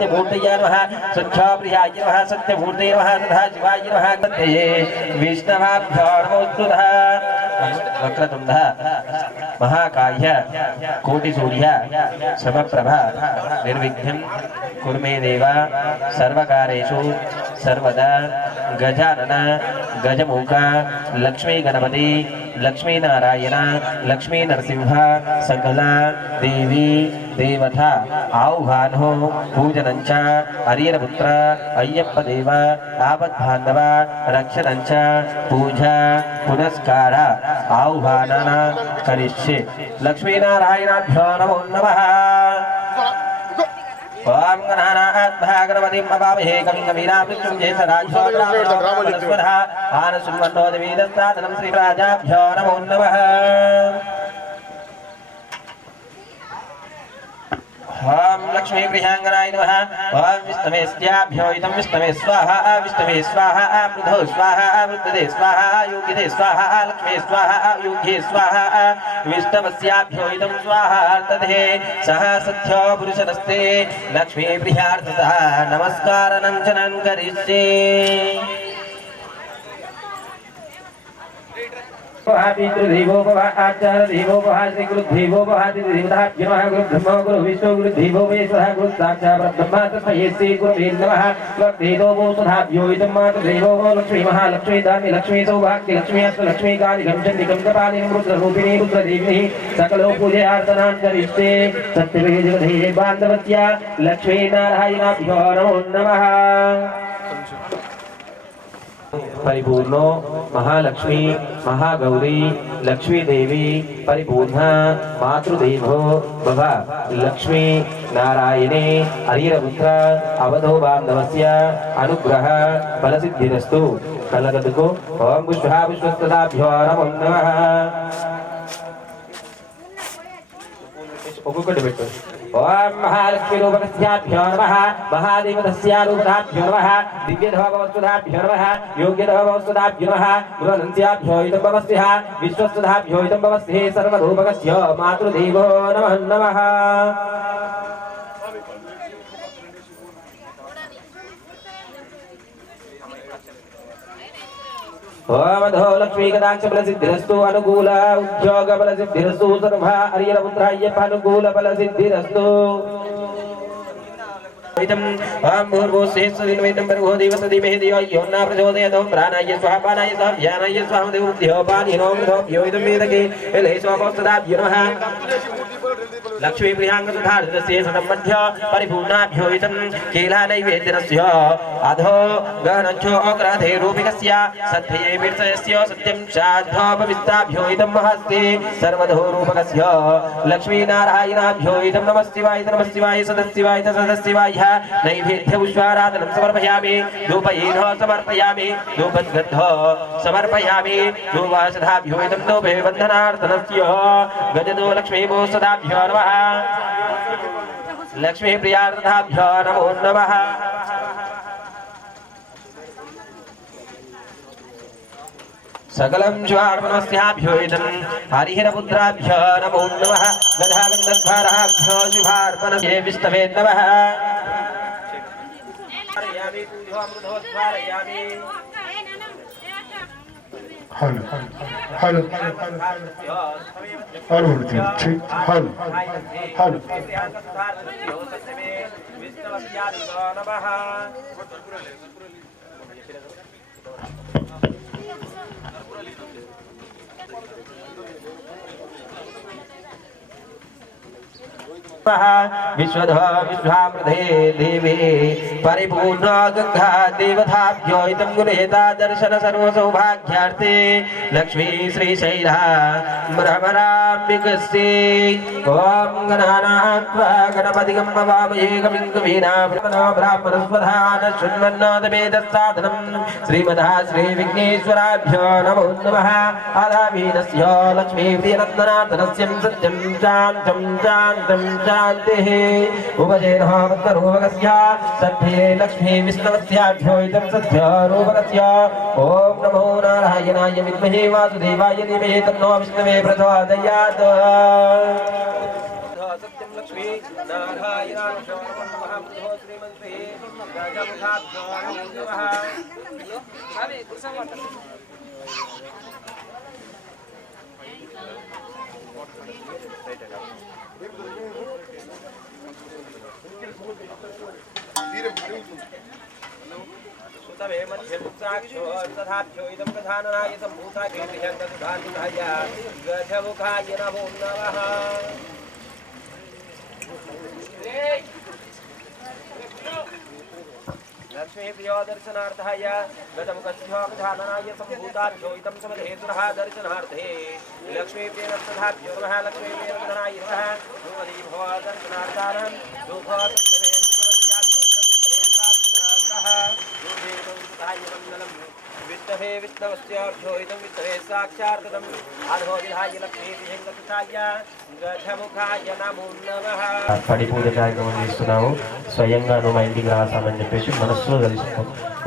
सत्यमूर्तये नमः सत्याप्रियाय नमः सत्यमूर्तये नमः सदाशिवाय नमः तत्ते विष्णवाभ्यो नमोस्तुतः वक्रतुण्डः महाकाय कोटिसूर्य समप्रभा निर्विघ्नं कुरु मे देव सर्वकारेषु सर्वदा गजानन गजमुख लक्ष्मी गणपति लक्ष्मी नारायण लक्ष्मी नरसिंह सकल देवी देवता आह्वानो पूजनंच हरिहरपुत्र अय्यप्प देव आपद्बान्धव रक्षणंच पूजा पुनस्कार आह्वानन करिष्ये लक्ष्मी नारायणाभ्यो नमो नमः ओम गणानात् गणपतिं अवामहे कविं कवीनामृतं ज्येष्ठराजः आनसुन्वन्नो देवीदत्तादनं श्रीराजाभ्यो नमो नमः ओम लक्ष्मी गृहांगनाय नमः ओम विष्णवे स्याभ्यो इदं विष्णवे स्वाहा मृधो स्वाहा मृद्धे स्वाहा योगिधे स्वाहा लक्ष्मी स्वाहा योगे स्वाहा विष्णवस्याभ्यो इदं स्वाहा तदे सह सत्यो पुरुषनस्ते लक्ष्मी प्रियार्थतः नमस्कारनं चनं करिष्ये देवो भव आचार्य देवो भव श्री गुरु देवो भव देवताभ्यो नमः गुरु ब्रह्मा गुरु विष्णु गुरु देवो महेश्वरः गुरु साक्षात् परब्रह्म तस्मै श्री गुरुवे नमः देवो सुधाभ्यो इदं मातु देवो लक्ष्मी महालक्ष्मी दानि लक्ष्मी सौभाग्य लक्ष्मी अस्तु लक्ष्मी कालिकं चण्डिकं कपालिनीं रुद्ररूपिणी रुद्रदेविनी सकलो पूजयार्चनां करिष्ये सत्यवे जगधे बान्धवस्य लक्ष्मी नारायणाभ्यो नमो नमः परिपूर्णो महालक्ष्मी महागौरी लक्ष्मी देवी परिपूर्ण मातृदेवो भव लक्ष्मी नारायणे हरिहरपुत्र अवधो बान्धवस्य अनुग्रह फलसिद्धिरस्तु कलगदुको ओम पुष्पा पुष्पस्तदाभ्यो नमो नमः ओम महालक्ष्मी रूपकस्याभ्यो नमः महादेवतस्या रूपदाभ्यो नमः दिव्यधववस्तुदाभ्यो नमः योग्यधववस्तुदाभ्यो नमः गुरुनन्त्याभ्यो इदं भवस्यः विश्वस्तुदाभ्यो इदं भवस्ये सर्वरूपकस्य मातृदेवो नमः नमः ओम अधो लक्ष्मी कटाक्ष फलसिद्धिरस्तु अनुकूल उद्योग फलसिद्धिरस्तु सर्व हरिहरपुत्र अय्यप्प अनुकूल फलसिद्धिरस्तु इदं ओम भूर्भुवस्सुदिनमिदं भर्गो देवस्य धीमहि धियो यो न प्रचोदयात् ओम प्राणाय स्वाहा पानाय स्वाहा व्यानाय स्वाहा देवोभ्यो पानिनो मृतोभ्यो इदं वेदके एलेशोपस्तदाभ्यो नमः लक्ष्मी प्रियांगसुधार्धस्य सदं मध्य परिपूर्णाभ्यो इदं केलानैवेद्यस्य अधो गहनच्छो अग्रधे रूपिकस्य सत्यये विर्तयस्य सत्यं चाद्धोपविस्ताभ्यो इदं महस्ते सर्वधो रूपकस्य लक्ष्मी नारायणाभ्यो इदं नमः शिवाय सदशिवाय सदशिवाय नैवेद्य पुष्पाराधनं समर्पयामि धूपयेनो समर्पयामि धूपद्गन्धो समर्पयामि धूपसदाभ्यो इदं धूपे बन्धनार्थनस्य गजदो लक्ष्मीभो सदाभ्यो नमः लक्ष्मी प्रियार्थाभ्यो नमो नमः सकलं शिवार्पणस्याभ्यो इदं हरिहरपुत्राभ्यो नमो नमः गदागन्धर्भाराभ्यो शिवार्पणस्ये विष्णवे नमः hello hello hello hello hello विश्वध विश्वामृधे देवे परिपूर्ण गंगा देवताभ्यो इदं गुणेता दर्शन सर्व सौभाग्यार्थे लक्ष्मी श्रीशैला भ्रमराम्बिकस्ते ओम गणानात्वा गणपतिं अवामहे कविं कवीनां ब्राह्मणस्वधान शृण्वन्नादवेदसाधनं श्रीमदा श्रीविघ्नेश्वराभ्यो नमो नमः आदावीनस्य लक्ष्मी प्रियनन्दनाथनस्य सत्यं शान्तं शान्तं शान्तिः उपजयनः वक्तरूपकस्य सत्ये लक्ष्मी विष्णवस्याभ्यो इदं सत्यरूपकस्य ॐ नमो नारायणाय विद्महे वासुदेवाय धीमहि तन्नो विष्णवे प्रचोदयात् सत्यं लक्ष्मी नारायणाय नमः लक्ष्मी प्रियो दर्शनार्थाय गतमुखस्योपधानाय सम्भूताभ्योहितं समधेतुनः दर्शनार्थे लक्ष्मी प्रियनस्तथाभ्यो नमः लक्ष्मी प्रियनन्दनाय नमः ध्रुवदी भव दर्शनार्थानां विष्णवे विष्णवस्याभ्योहितं विष्णवे साक्षात्तदम् आधो विधाय लक्ष्मी प्रियङ्गतुताय गजमुखाय नमो नमः పడి పూజ కార్యక్రమం చేస్తున్నాము స్వయంగా నువ్వు మా ఇంటికి రాసామని చెప్పేసి మనస్సులో తెలుసుకో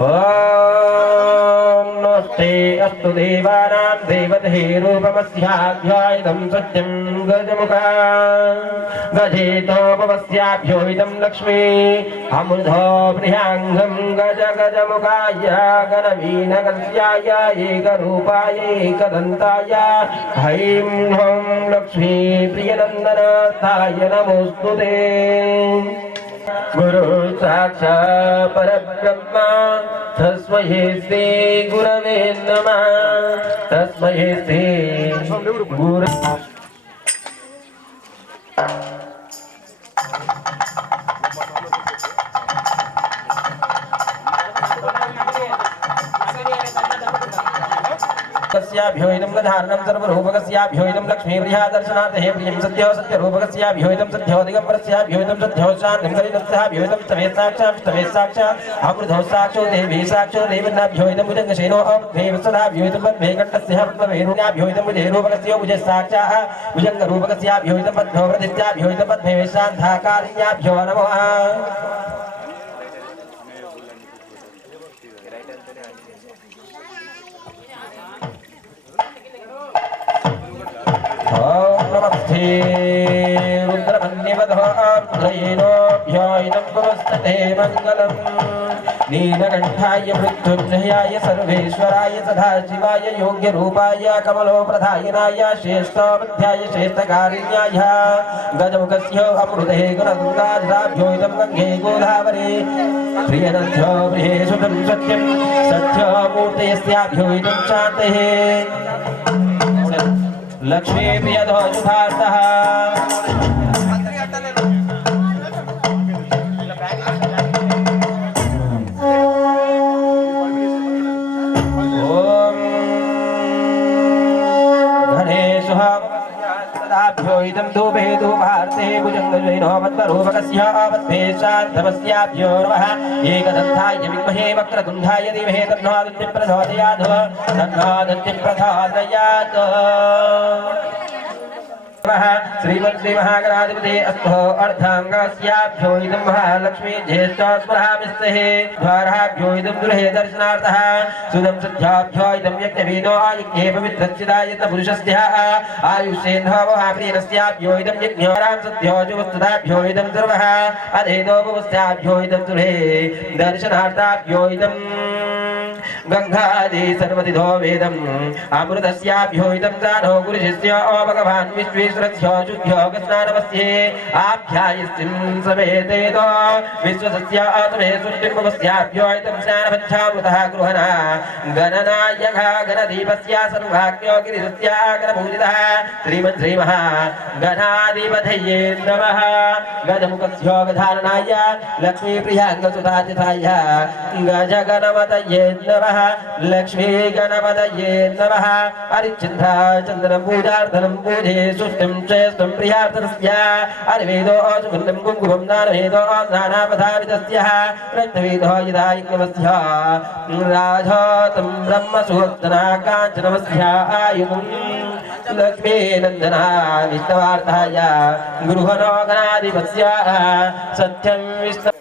ఓం నమస్తే అస్తు దేవానాం దేవతే రూపమస్యాభ్యాయుధం సత్యం గజముఖా గజేతోపవస్యాభ్యోహితం లక్ష్మీ అమృతో ప్రియాంగం గజ గజముఖాయ గణవీనగస్యాయ ఏకరూపాయ ఏకదంతాయ హైం హ్రౌం లక్ష్మీ ప్రియనందనాథాయ నమోస్తుతే గురు సాక్షాత్ పరబ్రహ్మ తస్మై శ్రీ గురవే నమః తస్మై శ్రీ గురు कस्याभ्योहितं गधारणं सर्वरूपकस्याभ्योहितं लक्ष्मीप्रिया दर्शनार्थे प्रियं सत्यो सत्यरूपकस्याभ्योहितं सत्यो दिगम्बरस्याभ्योहितं सत्यो शान्तिं कलिनस्याभ्योहितं तवे साक्षात् अमृतो साक्षो देवी साक्षो देवनाभ्योहितं भुजङ्गशेनो देव सदाभ्योहितं पद्मे कण्ठस्य पद्मवेरुण्याभ्योहितं भुजे रूपकस्यो भुजे साक्षात् भुजङ्गरूपकस्याभ्योहितं पद्मो प्रदित्याभ्योहितं पद्मे शान्ताकार्याभ्यो नमः नमस्ते रुद्रमन्यवधोऽभ्ययेनोऽभ्यायिनं पुरस्ते मङ्गलम् नीलकण्ठाय मृत्युञ्जयाय सर्वेश्वराय सदाशिवाय योग्यरूपाय कमलोप्रधायनाय श्रेष्ठोऽध्याय श्रेष्ठकारिण्याय गजमुखस्य अमृते गुणगङ्गाधराभ्योहितं गङ्गे गोदावरी प्रियनन्थो प्रियेषुतं सत्यं सत्यमूर्तयस्याभ्योहितं शान्तिः लक्ष्मी प्रियधो सुधार्थः ओम गणेशः सदाभ्योहितं धूपे धूपार्थे भुजङ्गजैनो पद्मरूपकस्य पद्मे शान्तमस्याभ्यो नमः एकदन्ताय विद्महे वक्रतुण्डाय धीमहि तन्नो आदित्यः प्रचोदयात् तन्नो आदित्यः प्रचोदयात् श्रीमद् महागणाधिपते अस्तु अर्धांगस्याभ्योहितं महालक्ष्मी ज्येष्ठस्मरामिस्तेः द्वाराभ्योहितं दुर्हे दर्शनार्थः सुदं सत्याभ्योहितं यज्ञवीनो आयज्ञे पवित्रच्चिदायत पुरुषस्य आयुष्येन्द्रो महाप्रियस्याभ्योहितं यज्ञोरां सत्योजुवस्तुताभ्योहितं सर्वः अधेदोपवस्याभ्योहितं दुर्हे दर्शनार्थाभ्योहितं गंगादि सर्वतिधो वेदम् अमृतस्याभ्योहितं दानो गुरुशिष्य भगवान् विश्वेश्वरस्य शुद्ध्यो गस्नानमस्ये आभ्यायस्तिं समेतेतो विश्वसस्य आत्मे सुष्टिमुपस्याभ्योहितं स्नानपञ्चामृतः गृहणा गणनायकः गणदीपस्य सर्वाज्ञो गिरिशस्य गणपूजितः श्रीमन् श्रीमहा गणाधिपतये नमः गजमुखस्य गधारणाय लक्ष्मीप्रियाङ्गसुधातिथाय गजगणपतये नमः लक्ष्मी गणपतये नमः हरिचन्द्र चन्द्रं पूजार्थनं पूजे सुष्टिं श्रेष्ठं प्रियार्थस्य हरिवेदो सुगन्धं कुङ्कुमं दानवेदो स्नानापधावितस्य रक्तवेदो यदा यज्ञमस्य राधातं ब्रह्मसूक्तना काञ्चनमस्य आयुधं लक्ष्मी नन्दना विष्णवार्थाय गृहणो गणाधिपस्य सत्यं विष्णु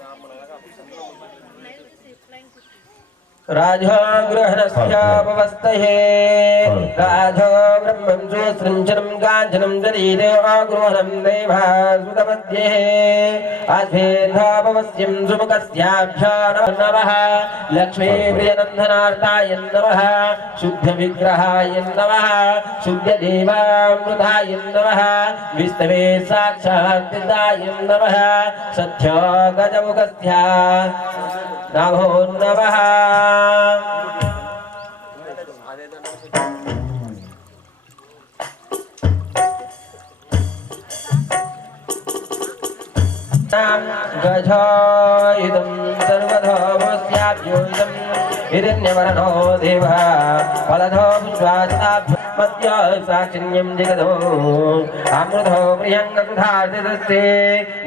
राजो गृहणस्यापवस्तये राजो ब्रह्मं सुसृञ्चनं काञ्चनं जरीदे अगृहणं देवासुतमध्ये आस्वेधापवस्यं सुमुखस्याभ्यो नमः लक्ष्मीप्रियनन्दनार्ताय नमः शुद्धविग्रहाय नमः शुद्धदेवामृताय नमः विष्णवे साक्षात्ताय नमः सत्यगजमुखस्या नमो नमः गजायुधं सर्वधर्मस्याभ्युदं हिरण्यवर्णो देवः फलधो विश्वासताभ्यो मध्य साक्षिण्यं जगदो अमृतो प्रियङ्गसुधार्थितस्ते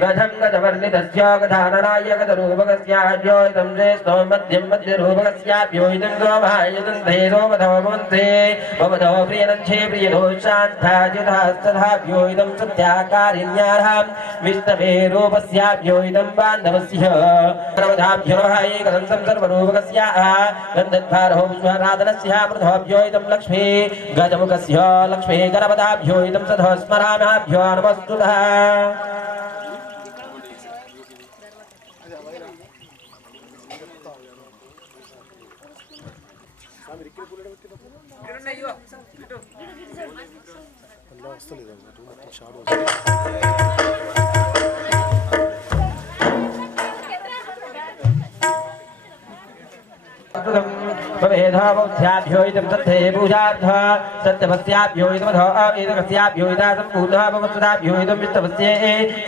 गजं गजवर्णितस्य गधानराय गतरूपकस्याभ्योहितं ज्येष्ठो मध्यं मध्यरूपकस्याभ्योहितं गोभायतं धैरो वधवमन्ते भवतो प्रियनञ्छे प्रियनो शान्ताजितहस्तधाभ्योहितं सत्याकारिण्यार्हां विष्णवे रूपस्याभ्योहितं बान्धवस्य सर्वधाभ्यो नमः एकदन्तं सर्वरूपकस्याः गन्धद्वारो विश्वराधनस्यामृतोभ्योहितं लक्ष्मी गजमुखस्य लक्ष्मी गणपदाभ्योहितं सदा स्मराम्याभ्यो नमस्तुतः भवेधावस्याभ्योहितं सत्ते पूजार्थ सत्यवस्याभ्योहितमधो अवेदकस्याभ्योहिता सम्पूर्णः भवत्सदाभ्योहितं वित्तवस्ये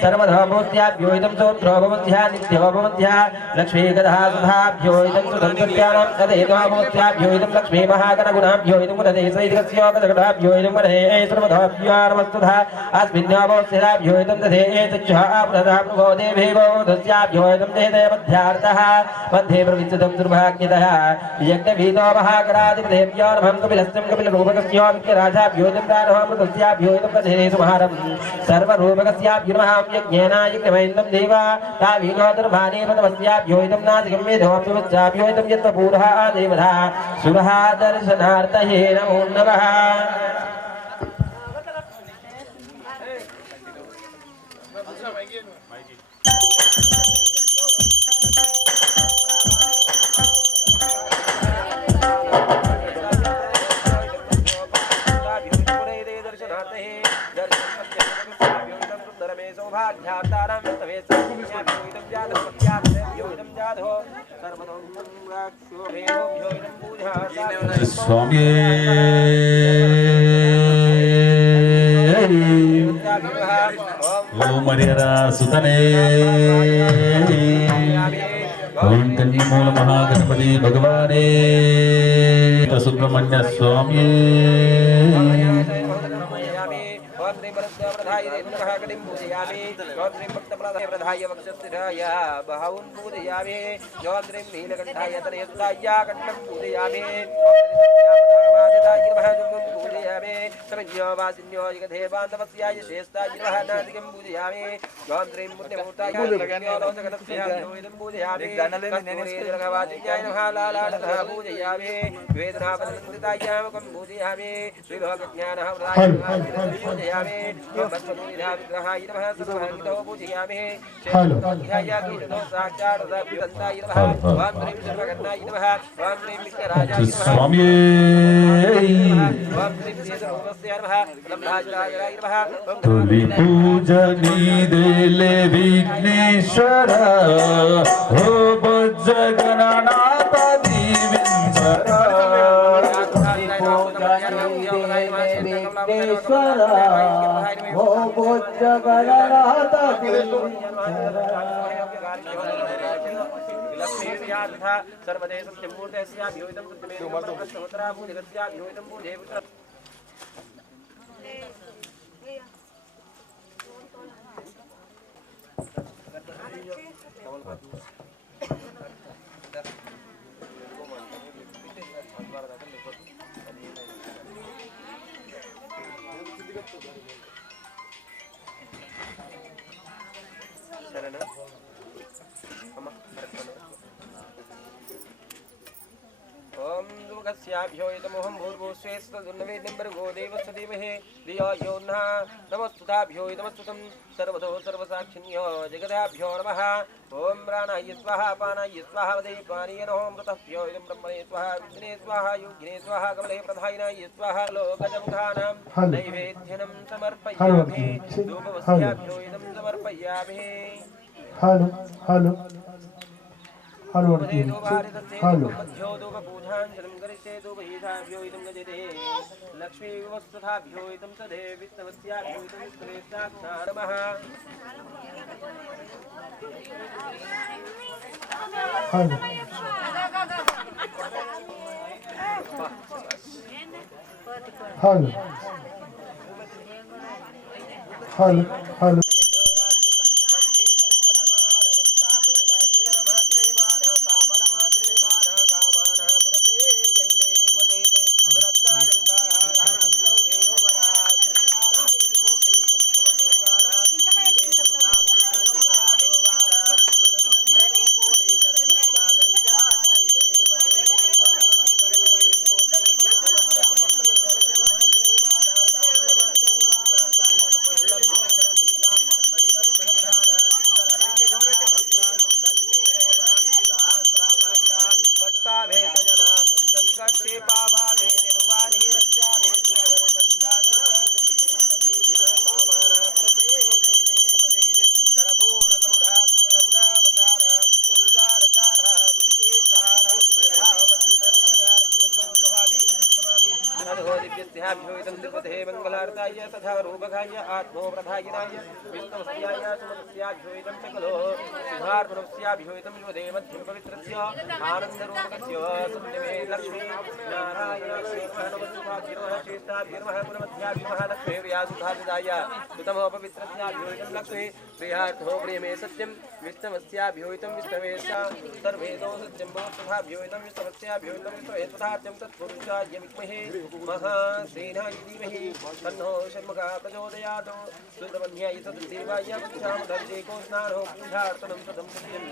सर्वधः भवस्याभ्योहितं सोत्रो भवस्या नित्यो भवस्या लक्ष्मी गदः सुधाभ्योहितं सुतं सत्यानां तदेतो भवस्याभ्योहितं लक्ष्मी महागणगुणाभ्योहितं गुणदे सैदिकस्य गदगडाभ्योहितं गणहे सर्वधाभ्योर्वस्तुतः अस्मिन्नो भवस्याभ्योहितं दधे तच्छः प्रदः प्रभो देवेवो दस्याभ्योहितं देहते मध्यार्थः मध्ये प्रविच्युतं दुर्भाग्यतः यज्ञवीतो महागणाधिपतेभ्यो नमः कपिलस्यं कपिलरूपकस्य विज्ञराजाभ्योहितं प्राणोऽमृतस्याभ्योहितं दधे सुमहारं सर्वरूपकस्याभ्यो नमः यज्ञेन यज्ञमैन्दं देवा तावीनो दुर्भाने पदवस्याभ्योहितं नासिकं मेधोऽप्यवस्याभ्योहितं यत्त्वपूरः देवधा सुरः दर्शनार्थये नमो नमः स्वामी ओम हरिहरा सुतने ओम कन्नीमूल महागणपति भगवाने सुब्रह्मण्य स्वामी प्रधाय वक्षस्थिराय बहून् पूजयामि ज्योतिं नीलकण्ठाय तनयसुताय कण्ठं पूजयामि पूजयामि समन्यो वासिन्यो जगधे बान्धवस्याय श्रेष्ठाय नादिकं पूजयामि ज्योतिं मूर्तिमूर्ताय लोचकतस्याभ्योहितं पूजयामि कस्तूरीदृगवाचिन्याय नमः लालाटतः पूजयामि वेदनापदवन्दिताय मुखं पूजयामि श्रीलोकज्ञानः पूजयामि विग्रहाय नमः सर्वहरितो पूजयामि ध्याय कीर्तनो साक्षात् दत्ताय नमः ओम श्रीं सर्वकर्णाय नमः ओम श्रीं विघ्नराजाय नमः स्वामी ओम श्रीं देवरूपस्य नमः ब्रह्मराजाय नमः तोली पूजनी देले विघ्नेश्वर हो बज्जगणनाथ दीविंचर हो बज्जगणनाथ सर्वदेश मूर्तस्याभ्योहितं सत्यमेतमस्तोत्राभूजगस्याभ्योहितं पूजे रूपकस्याभ्यो इदमोहं भूर्भुवस्वेस्तदुर्नवेद्यम्बर्गो देवस्य धीमहि धियो यो नः नमस्तुताभ्यो इदमस्तुतं सर्वतो सर्वसाक्षिण्यो जगदाभ्यो नमः ॐ प्राणाय स्वाहा पानाय स्वाहा वदे पानीय नमो मृतभ्यो इदं ब्रह्मणे स्वाहा विष्णुने स्वाहा योगिने स्वाहा कमले प्रधायिनाय स्वाहा लोकजमुखानां नैवेद्यनं समर्पयामि धूपवस्याभ्यो इदं समर्पयामि hello hello hello hello Lakshmi वस्तुताभ्यो इदं सदे वित्तवस्याभ्यो इदं विष्णवे साक्षात् नमः हलो हलो हलो हलो मंगलार्ताय तथा रूपकाय आत्मो प्रधायिनाय विष्णुस्याय सुमनस्याभ्योइदं सकलो सिद्धार्थनस्याभ्योइदं शिवदेवध्यं पवित्रस्य आनन्दरूपकस्य सत्यमे लक्ष्मी नारायणश्रीकृष्णवस्तुभाभ्यर्मः श्रेष्ठाभ्यर्मः गुणमध्याभ्यर्मः लक्ष्मी व्यासुधाय सुतमोपवित्रस्याभ्योइदं लक्ष्मी प्रियार्थो प्रियमे सत्यं विष्णवस्याभ्योइदं विष्णवे सर्वेदो सत्यं भवत्सभाभ्योइदं विष्णवस्याभ्योइदं विष्णवे तथात्यं तत्पुरुषाय विद्महे महासेनाय धीमहि तन्नो षण्मुखः प्रचोदयात् सुब्रह्मण्याय तद्देवाय पञ्चामदर्शेको स्नानो पूजार्चनं तदं सत्यं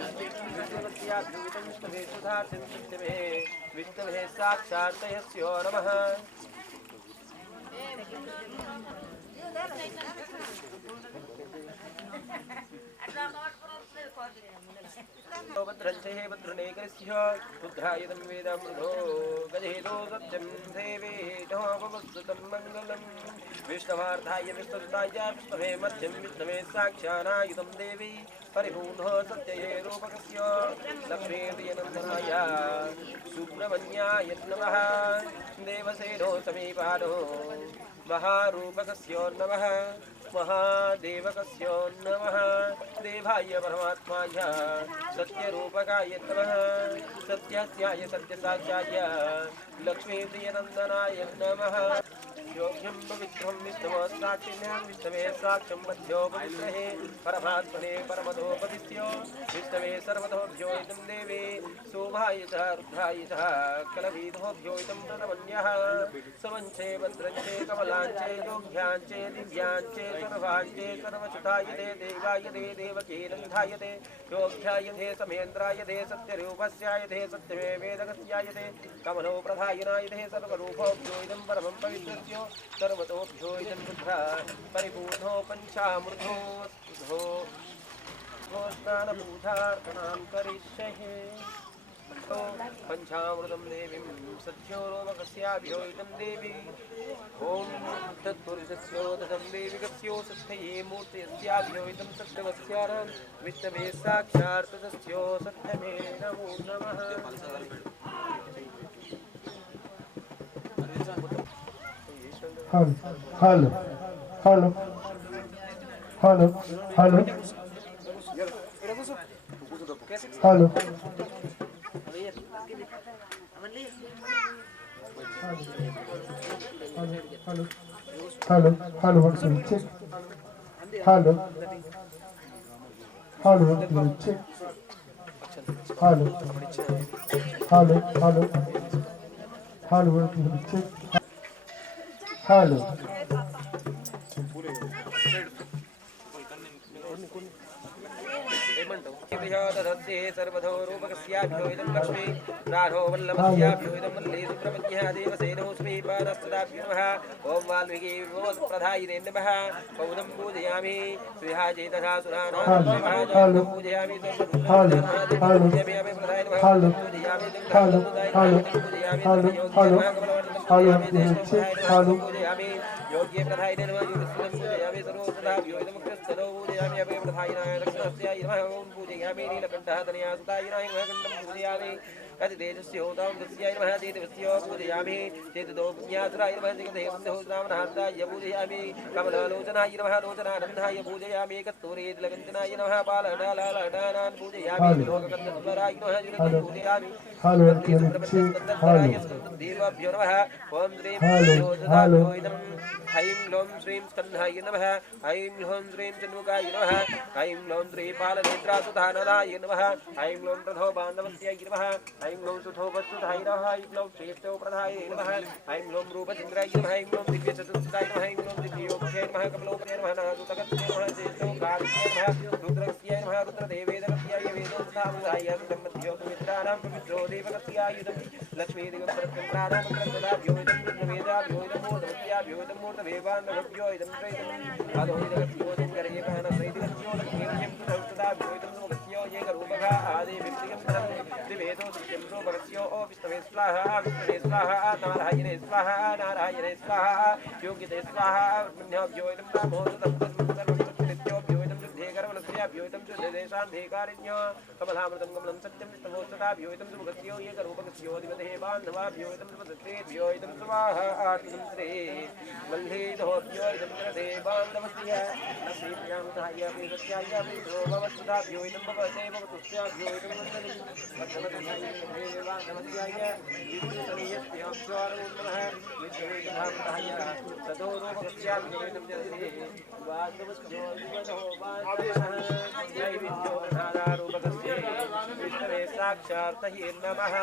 विष्णुवस्याभ्योइदं विष्णवे सुधार्थं सत्यमे विष्णवे साक्षात्तयस्यो नमः भद्रञ्चे भद्रनेकस्य रुद्रायुधं वेदमृधो गजेदो सत्यं देवेदोपवस्तुतं मङ्गलं विष्णवार्धाय विष्णुताय विष्णवे मध्यं विष्णवे साक्षानायुधं देवी परिपूर्णो सत्यये रूपकस्य लक्ष्मीर्यनन्दनाय सुब्रह्मण्याय नमः देवसेनो समीपानो महारूपकस्यो नमः महादेवकस्यो नमः देवाय परमात्माय सत्यरूपकाय नमः सत्यस्याय सत्यसाक्षाय लक्ष्मीप्रियनन्दनाय नमः योग्यं पवित्रं विष्णुसाक्षिण्यां विष्णवे साक्षं मध्योपविद्महे परमात्मने परमतोपदित्यो विष्णवे सर्वतोभ्योइदं देवे शोभायतः रुद्रायतः कलवीधोभ्योइदं प्रतमन्यः समञ्चे भद्रञ्चे कमलाञ्चे योग्याञ्चे दिव्याञ्चे सर्वाञ्चे सर्वचितायते देवायते देवकीनन्धायते योग्यायते समेन्द्रायते सत्यरूपस्यायते सत्यमे वेदकस्यायते कमलो प्रधायनायते सर्वरूपोभ्योइदं परमं पवित्रस्य सर्वतोभ्योइदं शुभ्रा परिपूर्णो पञ्चामृतो स्नानपूजार्चनां करिष्ये पंचामृतं देवीं सत्योरोपकस्याभ्योइदं देवी ॐ तत्पुरुषस्यो ततं देविकस्यो सत्यये मूर्तयस्याभ्योइदं सत्यवस्यानां विष्णवे साक्षात् तस्यो सत्यमे नमो नमः hello hello hello hello hello hello hello check hello hello check hello hello hello hello check hello दधत्ते सर्वधो रूपकस्याभ्यो इदं लक्ष्मी राधो वल्लभस्याभ्यो इदं वल्ली सुब्रह्मण्यः देवसेनोऽस्मि पादस्तदाभ्यो नमः ॐ वाल्मीकि प्रधायिने नमः पौदं पूजयामि श्रीहाजे तथा सुरानां पूजयामि योग्य प्रधायिने नमः युगस्तं पूजयामि सर्वोपदाभ्यो इदं मुक्तस्तदो पूजयामि अभय प्रधायिनाय रक्षणस्याय नमः ॐ पूजयामि नीलकण्ठः तनया सुताय नमः कण्ठं पूजयामि तेजस्य होतां तस्याय नमः तेजस्य पूजयामि चेतदो पुण्यासुराय नमः जगदेवस्य होतामनहार्ताय पूजयामि कमललोचनाय नमः लोचनानन्दाय पूजयामि कस्तूरीतिलकञ्चनाय नमः बालडालाडानान् पूजयामि लोककन्दस्वराय नमः जुलकं पूजयामि देवाभ्यो नमः ॐ श्रीं योजदाभ्यो इदं ऐं लों श्रीं स्कन्धाय नमः ऐं लों श्रीं चन्मुखाय नमः ऐं लों श्री बालनेत्रासुधानदाय नमः ऐं लों रथो बान्धवस्याय नमः ऐं लों सुठो वत्सुधाय नमः ऐं लों श्रेष्ठो प्रधाय नमः ऐं लों रूपचन्द्राय नमः ऐं लों दिव्यचतुष्टाय नमः ऐं लों दिव्योपक्षे नमः कमलोपक्षे नमः नादुतकस्य नमः ज्येष्ठो कालस्य नमः रुद्रस्य नमः रुद्रदेवेदकस्याय वेदोत्साहाय ब्रह्मध्यो पवित्राणां पवित्रो देवकस्याय लक्ष्मीदिगम्बरचन्द्राणां प्रसदाभ्यो इदं रुद्रवेदाभ्यो इदं मूर्धवस्याभ्यो इदं मूर्धवेवान्नभ्यो इदं त्रैदम् अधोदिगस्यो जङ्गरेकानसैदिगस्यो लक्ष्मीर्यं संसदाभ्यो इदं मुखस्यो येकरूपः आदिव्यक्तिगं त्रिवेदो दृश्यं रूपकस्यो विष्णवे स्वाहा विष्णवे स्वाहा नारायणे स्वाहा योगिते स्वाहा पुण्याभ्यो इदं नामोदतं तद्मन्त्रनित्योभ्यो इदं शुद्धेकर्मणस्याभ्यो इदं शुद्धदेशान्धेकारिण्यो कमलामृतं कमलं सत्यं विष्णवोत्सदाभ्यो इदं सुमुखस्यो येकरूपकस्यो दिवते बान्धवाभ्यो इदं सुमसत्रेभ्यो इदं स्वाहा आत्मं श्री वल्लीधोभ्यो इदं कृते बान्धवस्य लक्ष्मीभ्यां सहाय प्रियस्याय प्रियोभवत्सदाभ्यो इदं भवते भवतुस्याभ्यो इदं वन्दनीं बान्धवस्याय विष्णुतनीयस्भ्यो स्वारूपः विष्णुवेदभान्तहाय ततोरूपकस्याभ्यो इदं जगते वासवस्यो विवदो बान्धवः दैविद्यो प्रधानारूपकस्य विष्णवे साक्षात्तये नमः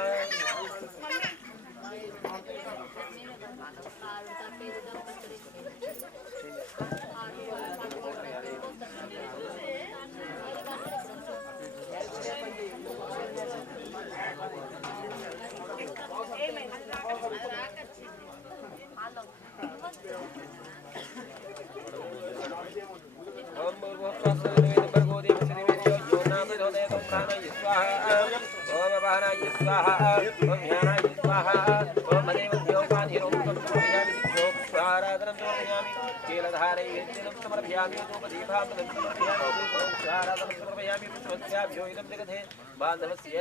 बान्धवस्य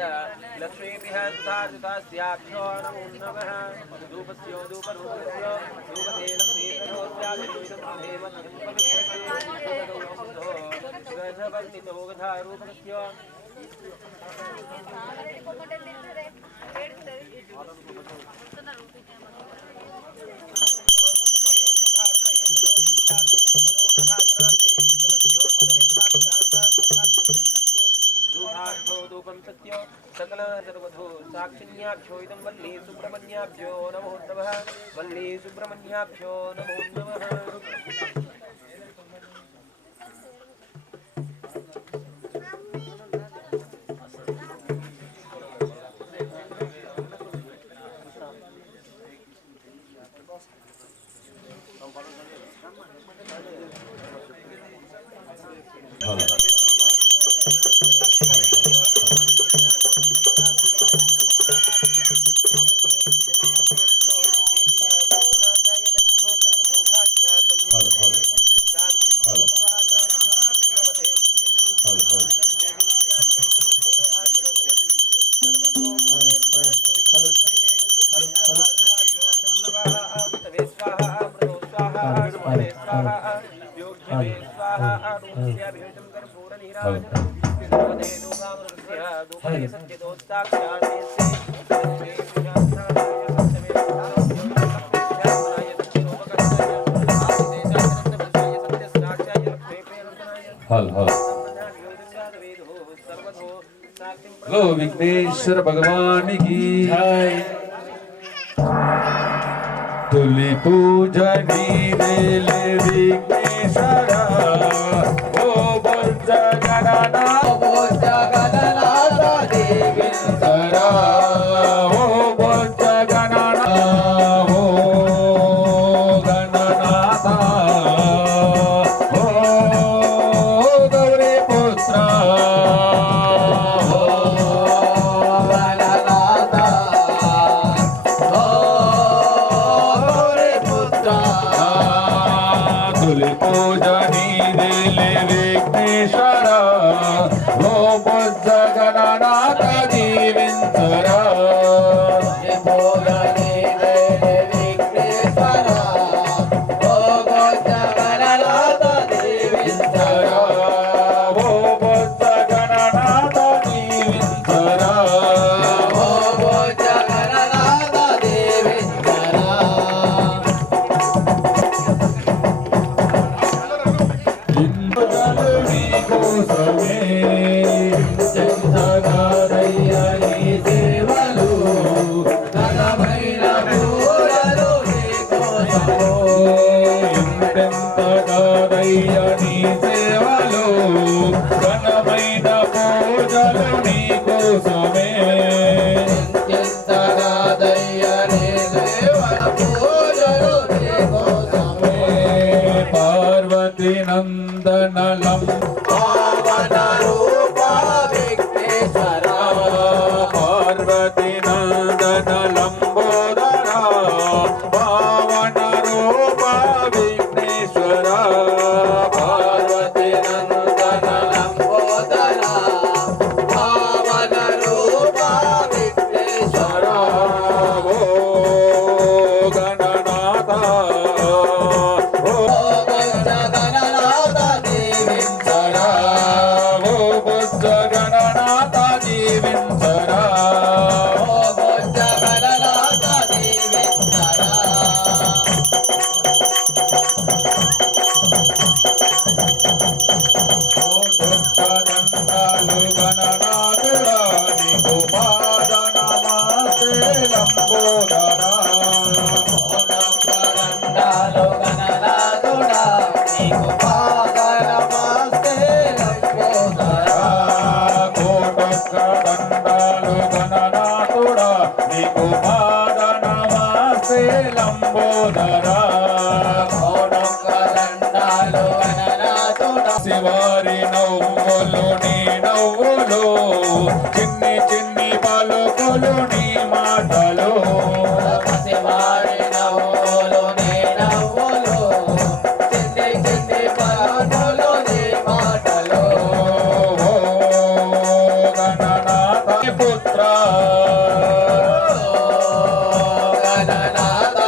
लक्ष्मीभिः नमो नमः धूपस्यो धूपरूपस्य धूपते लक्ष्मीप्रभोस्याभिरूपस्य सकल सर्वधो साक्षिण्याभ्यो इदं वल्ली सुब्रह्मण्याभ्यो नमो नमः वल्ली सुब्रह्मण्याभ्यो नमो नमः लो विघ्नेश्वर भगवान की जय। तुली पूजनी रेले विघ्नेश्वर ओ बोल जगन्नाथ ఓ బుజ్జ గణనాథ దీవించరా ఇంద్రుడు నీకోసమే చెంచగారయ్య నీ సేవలు ఘనమైన పూజలు నీకోసము ఇంతెంతగాదయ్య నీ సేవలు ఘనమైన పూజలు నీకోసమే చెంచగారయ్య నీ సేవల పూజలు నీకోసమే పార్వతీ నందనలం పావన రూప విఘ్నేశ్వర పార్వతీ నందనలంబోదరా పావన రూప విఘ్నేశ్వర పార్వతి నందన లంబోదర పావన రూప విఘ్నేశ్వర ఓ గణనాథ ఓ ఓ బుద్ధ గణనాథ దీవించరా ఓ బుద్ధ గణనాథ జీవించరా ఓ బుద్ధ గణనాథ దీవించరా దండాలు గణనాథుడా నీకు పాద నమస్తే లంబోదరా దండాలు గణనాథుడా నీకు పాద నమస్తే లంబోదరా కోటొక్క దండాలు గణనాథుడా నీకు పాద నమస్తే లంబోదరా దండాలు గణనాథుడా శివారి నవ్వులు నీ నవ్వులు చిన్ని చిన్ని పలుకులు నీ మాటలు పసివాడి నవ్వులు నీ నవ్వులు చిన్ని చిన్ని పలుకులు నీ మాటలు ఓ గణనాథ పుత్ర గణనాథ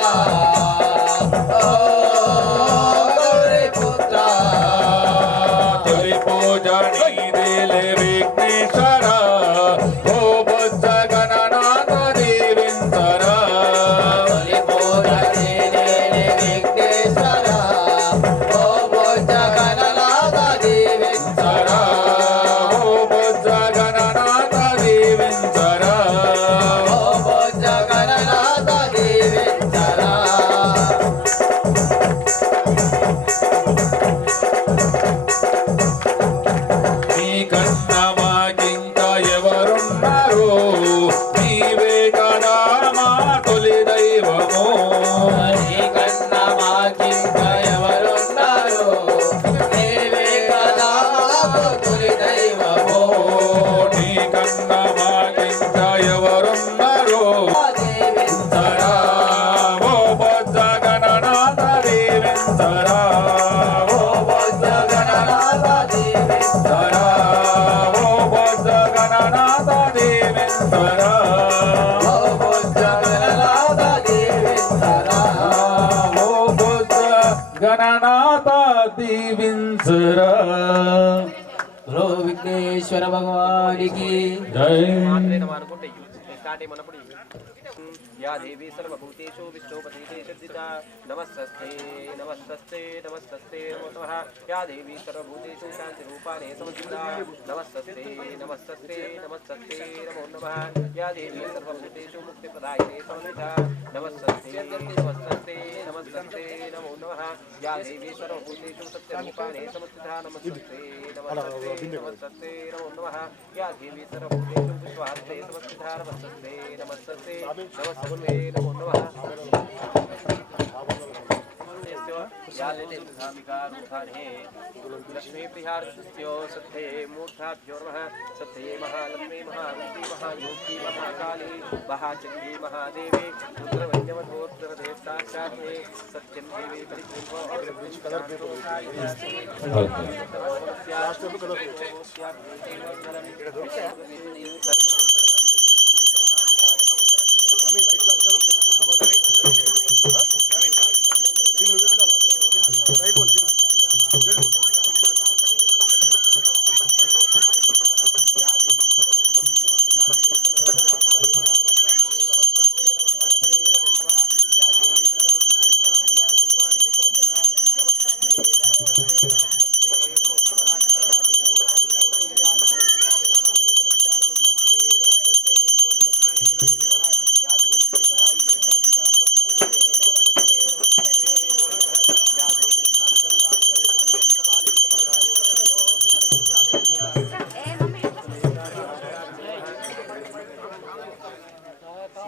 ఓ గౌరీపుత్ర తొలి పూజ నీదేలే విఘ్నేశ్వర ఓ బుద్ధ గణనాథ దీవించరా తొలి పూజ నీదేలే విఘ్నేశ్వర ఓ బుద్ధ గణనాథ దీవించరా ఓ బుద్ధ గణనాథ దీవించరా ఓ బుద్ధ గణనాథ దీవించరా నీ కన్న మాకింకా ఎవరున్నారు నీవే కదా మా తొలి దైవము నీ కన్న మాకింక ఎవరున్నారు నీవే కదా మాకు తొలి దైవము నీ కన్న మాకింకా ఎవరున్నారు దీవించరా ఓ బుద్ధ గణనాథ దీవించరా ఓ బుద్ధ గణనాథ దీవించరా ఓ బుద్ధ గణనాథ దీవించరా ఓ బుద్ధ గణనాథ దీవించరా ఓ బుద్ధ గణనాథ దీవించరా ఓ విఘ్నేశ్వర భగవానికి జై या देवी सर्वभूतेषु विष्णुपतिते सिद्धिता नमस्तस्ते नमस्तस्ते नमस्तस्ते नमो नमः या देवी सर्वभूतेषु शान्तिरूपाणे समस्थिता नमस्तस्ते नमस्तस्ते नमस्तस्ते नमो नमः या देवी सर्वभूतेषु मुक्तिप्रदायिने समस्थिता नमस्तस्ते नमस्तस्ते नमस्तस्ते नमो नमः या देवी सर्वभूतेषु सत्यरूपाणे समस्थिता नमस्तस्ते नमस्तस्ते नमस्तस्ते नमो नमः या देवी सर्वभूतेषु विश्वार्थे समस्थिता नमस्तस्ते नमस्तस्ते नमस्तस्ते नमो नमः लक्ष्मी प्रियार्थिस्यो सत्ये मूर्धाभ्यो नमः सत्ये महालक्ष्मी महारूपी महायोगी महाकाली महाचण्डी महादेवी रुद्रवैद्यवधोत्तरदेवताक्षात्रे सत्यं देवी परिपूर्ण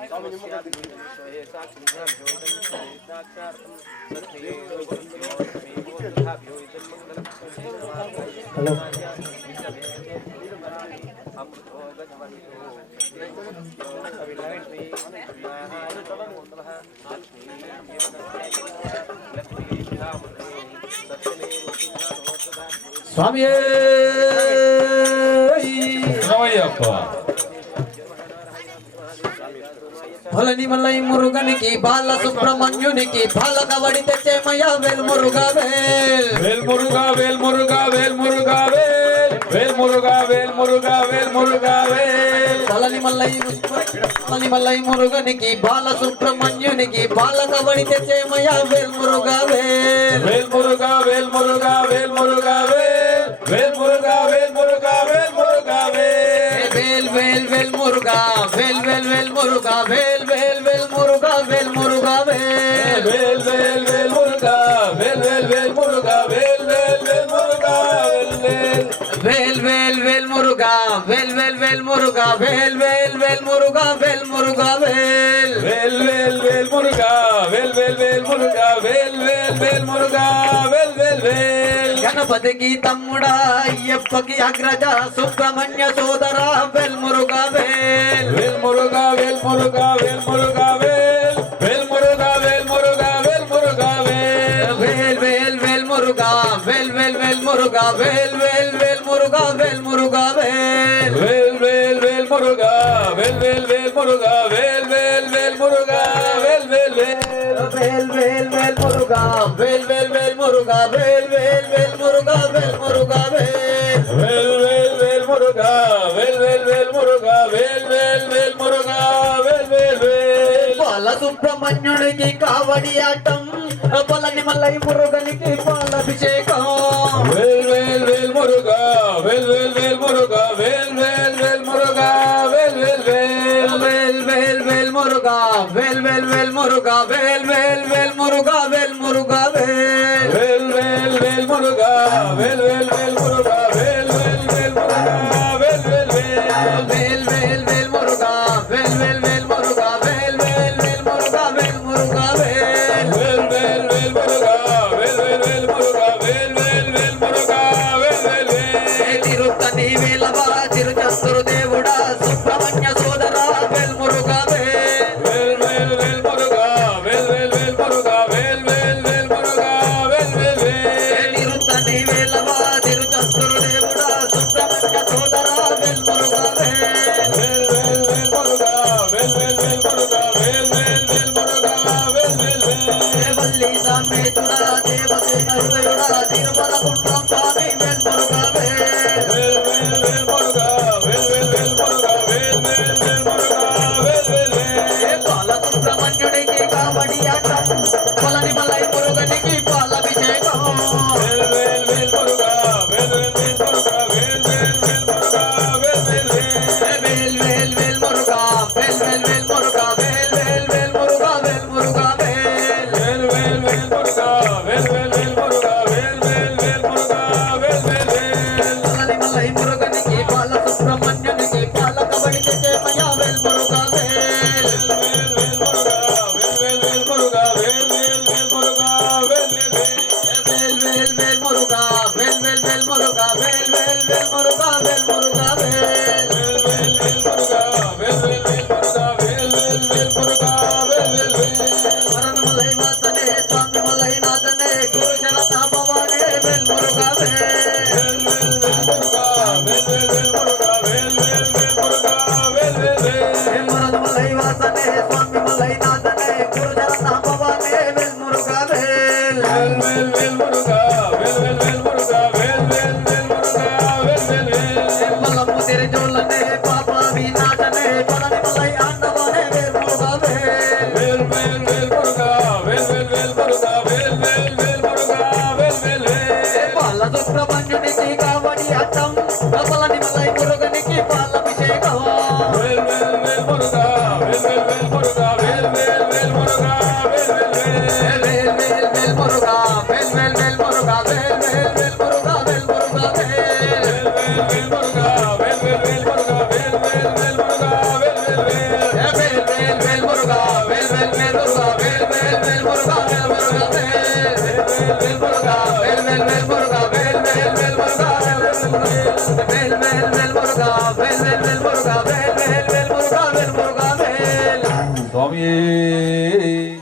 హలో స్వామి నవయ్యప్ప భలని మల్లై మురుగనికి బాల సుబ్రహ్మణ్యునికి బాల కవడి తెచ్చేమయ్య వేల్ మురుగా వేల్ వేల్ మురుగా వేల్ మురుగా వేల్ మురుగా వేల్ వేల్ మురుగా వేల్ మురుగా వేల్ మురుగా వేల్ భలని మల్లై మురుగనికి బాల సుబ్రహ్మణ్యునికి బాల కవడి తెచ్చేమయ్య వేల్ మురుగా వేల్ వేల్ మురుగా వేల్ మురుగా వేల్ మురుగా వేల్ వేల్ మురుగా వేల్ మురుగా వేల్ మురుగా వేల్ వేల్ వేల్ వేల్ మురుగా వేల్ వేల్ వేల్ మురుగా వేల్ వేల్ వేల్ మురుగా వేల్ మురుగా వేల్ వేల్ వేల్ వేల్ మురుగా వేల్ వేల్ వేల్ మురుగా వేల్ వేల్ వేల్ మురుగా వేల్ వేల్ వేల్ వేల్ వేల్ మురుగా వేల్ వేల్ వేల్ మురుగా వేల్ వేల్ వేల్ మురుగా వేల్ మురుగా వేల్ వేల్ వేల్ వేల్ మురుగా వేల్ వేల్ వేల్ మురుగా వేల్ వేల్ వేల్ మురుగా వేల్ వేల్ వేల్ గణపతికి తమ్ముడా అయ్యప్పకి అగ్రజ సుబ్రహ్మణ్య సోదర వేల్ మురుగా వేల్ వేల్ మురుగా వేల్ మురుగా వేల్ మురుగా వేల్ వేల్ మురుగా వేల్ మురుగా వేల్ మురుగా వేల్ వేల్ వేల్ వేల్ మురుగా వేల్ వేల్ వేల్ మురుగా వేల్ వేల్ వేల్ మురుగా వేల్ మురుగా వేల్ వేల్ వేల్ వేల్ మురుగా వేల్ వేల్ వేల్ మురుగా వేల్ వేల్ వేల్ మురుగా వేల్ వేల్ వేల్ వేల్ వేల్ వేల్ మురుగా వేల్ వేల్ వేల్ మురుగా వేల్ వేల్ వేల్ మురుగా వేల్ మురుగా వేల్ వేల్ వేల్ వేల్ మురుగా వేల్ వేల్ వేల్ మురుగా వేల్ వేల్ వేల్ మురుగా వేల్ వేల్ వేల్ బాల సుబ్రహ్మణ్యుడికి కావడి ఆటం బలని మల్లై మురుగనికి పాలాభిషేకం వేల్ వేల్ వేల్ మురుగా వేల్ వేల్ వేల్ మురుగా వేల్ వేల్ వేల్ మురుగా వేల్ వేల్ వేల్ వేల్ వేల్ వేల్ మురుగా వేల్ వేల్ వేల్ మురుగా వేల్ వేల్ వేల్ మురుగా వేల్ మురుగా వేల్ వేల్ వేల్ వేల్ మురుగా వేల్ వేల్ వేల్ మురుగా వేల్ వేల్ వేల్ మురుగా వేల్ వేల్ వేల్ వేల్ వేల్ వేల్ మురుగా వేల్ వేల్ వేల్ మురుగా వేల్ వేల్ వేల్ మురుగా వేల్ మురుగా వేల్ వేల్ వేల్ వేల్ మురుగా వేల్ వేల్ వేల్ మురుగా వేల్ వేల్ వేల్ మురుగా వేల్ వేల్ వేల్ తిరుత్తని వేలవా తిరుచంద్రు దేవుడా సుబ్రహ్మణ్య సోదర వేల్ మురుగా వేల్ వేల్ వేల్ వేల్ మురుగా వేల్ వేల్ వేల్ మురుగా వేల్ వేల్ వేల్ మురుగా వేల్ వేల్ వేల్ తిరుత్తని వేలవా తిరుచంద్రు దేవుడా సుబ్రహ్మణ్య సోదర వేల్ మురుగా వేల్ వేల్ వేల్ వేల్ మురుగా వేల్ వేల్ వేల్ మురుగా వేల్ వేల్ వేల్ మురుగా వేల్ వేల్ వేల్ వల్లి సామేతుడా దేవసేన హృదయుడా తిరుమల కుంట్రం స్వామి వేల్ మురుగా వేల్ వేల్ వేల్ వేల్ మురుగా వేల్ వేల్ వేల్ మురుగా వేల్ వేల్ వేల్ మురుగా వేల్ వేల్ వేల్ బాల సుబ్రహ్మణ్యుడికి కావడి ఆటం బలని మల్లై మురుగనికి పాలాభిషేకం వేల్ వేల్ వేల్ మురుగా వేల్ వేల్ వేల్ మురుగా వేల్ వేల్ వేల్ మురుగా వేల్ వేల్ వేల్ వేల్ వేల్ వేల్ మురుగా వేల్ వేల్ వేల్ మురుగా వేల్ వేల్ వేల్ మురుగా వేల్ మురుగా వేల్ వేల్ వేల్ వేల్ మురుగా వేల్ వేల్ వేల్ మురుగా వేల్ వేల్ వేల్ మురుగా వేల్ వేల్ వేల్ బలని మల్లై మురుగనికి బాల సుబ్రహ్మణ్యునికి పాల కబడి తెచ్చేమయ్య వేల్ మురుగా వేల్ వేల్ వేల్ మురుగా వేల్ వేల్ వేల్ మురుగా వేల్ వేల్ వేల్ మురుగా వేల్ వేల్ వేల్ వేల్ వేల్ వేల్ మురుగా వేల్ వేల్ వేల్ మురుగా వేల్ వేల్ వేల్ మురుగా వేల్ మురుగా వేల్ వేల్ వేల్ వేల్ మురుగా వేల్ వేల్ వేల్ మురుగా వేల్ వేల్ వేల్ మురుగా వేల్ వేల్ వేల్ వరణ మల్లై వాసనే స్వామి మల్లై నాథనే గురు శరణ భవానే వేల్ మురుగా వేల్ వేల్ వేల్ వేల్ మురుగా వేల్ వేల్ వేల్ మురుగా వేల్ వేల్ వేల్ మురుగా వేల్ వేల్ వేల్ వరణ స్వామి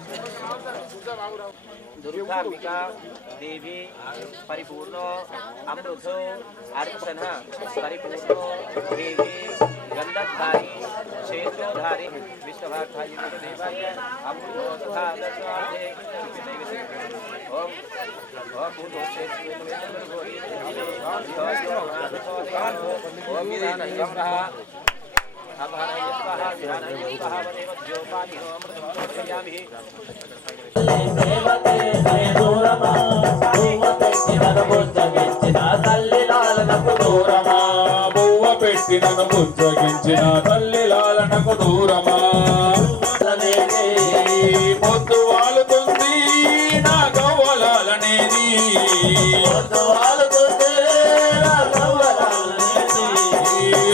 दुर्गांबिका देवी परिपूर्ण अमृत अर्चना परिपूर्ण देवी गंधधारी क्षेत्रोधारी विश्वभागी देवाय अमृत तथा दर्शनार्थे ओम ओम भूतो ओम विधानयम्रः अभरय स्वाहा विधानय स्वाहा वदेवज्यो पानिनो अमृतं प्रयामि బొవ్వ పెట్టినను బుజ్జగించిన తల్లి లాలనకు దూరమా పొద్దు వాలుతుంది నా గవ్వలాలనేది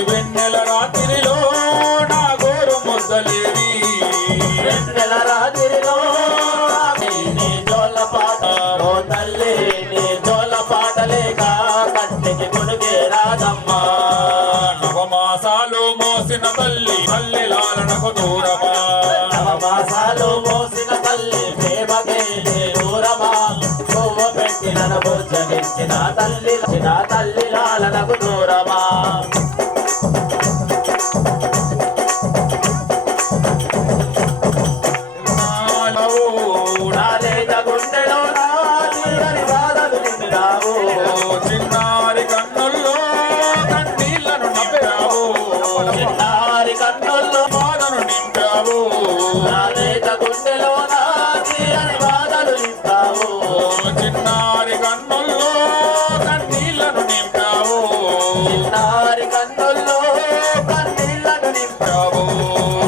వెన్నెల రాత్రిలో నా గోరు ముద్దలేవి నవమాసాలు మోసిన తల్లి తల్లి లాలనకు దూరమా తల్లి లాలనకు దూరమా చిన్నారి కన్నుల్లో కన్నీళ్లను నవ్వావు చిన్నారి కన్నుల్లో బాధను నింపావు గుండెలో బాధలు నింపావు చిన్నారి కన్నుల్లో కన్నీళ్లను నింపావు చిన్నారి కన్నుల్లో కన్నీళ్లను నింపావు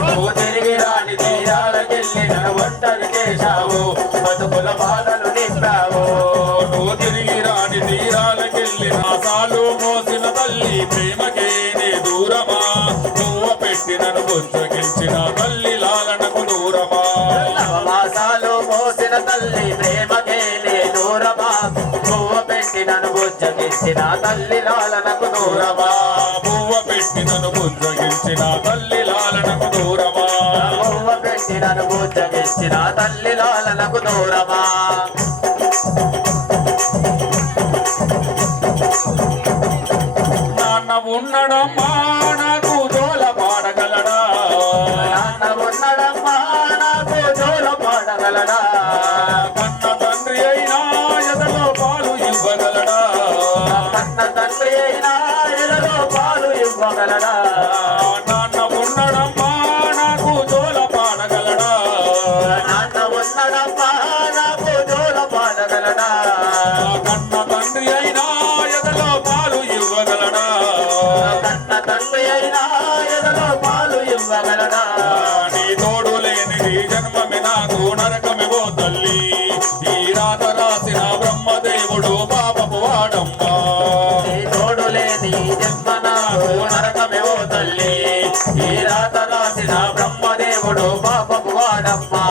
నువ్వు తిరిగి రాని తీరాలకెళ్ళి నన్ను ఒంటరి చేశావు బతుకుల బాధలు నింపావు నువ్వు తిరిగి రాని తీరాలకెళ్ళి నాసాలు మోసిన తల్లి ప్రేమకే నే దూరమా నువ్వు పెట్టినను బుజ్జగించిన తల్లి లాలనకు దూరమా నవమాసాలు మోసిన తల్లి ప్రేమకే నే దూరమా పువ్వు పెట్టినను బుజ్జగించిన తల్లి లాలనకు దూరమా పువ్వ పెట్టినను బుజ్జగించిన తల్లి లాలనకు దూరమా పువ్వు పెట్టినను బుజ్జగించిన తల్లి లాలనకు దూరమా నాన్న ఉన్నడమ్మా నాకు జోల పాడగలడా నాన్న ఉన్నడమ్మా నాకు జోల పాడగలడా కన్న తండ్రి అయినా ఎదలో పాలు ఇవ్వగలడా కన్న తండ్రి అయినా ఎదలో పాలు ఇవ్వగలడా నాన్న ఉన్నడమ్మా నాకు జోల పాడగలడా నాన్న ఉన్నడమ్మా నాకు జోల పాడగలడా కన్న తండ్రి అయినా ఎదలో పాలు ఇవ్వగలడా కన్న తండ్రి అయినా ఎదలో పాలు ఇవ్వగలడా నీ తోడు లేనిది జన్మమే నాకు నరకమివో తల్లి ఈ రాత రాసిన బ్రహ్మదేవుడు పాపపు వాడమ్మా నీ తోడు లేని జన్మ నాకు నరకమేవో తల్లి ఈ రాత రాసిన బ్రహ్మదేవుడు పాపపు వాడమ్మా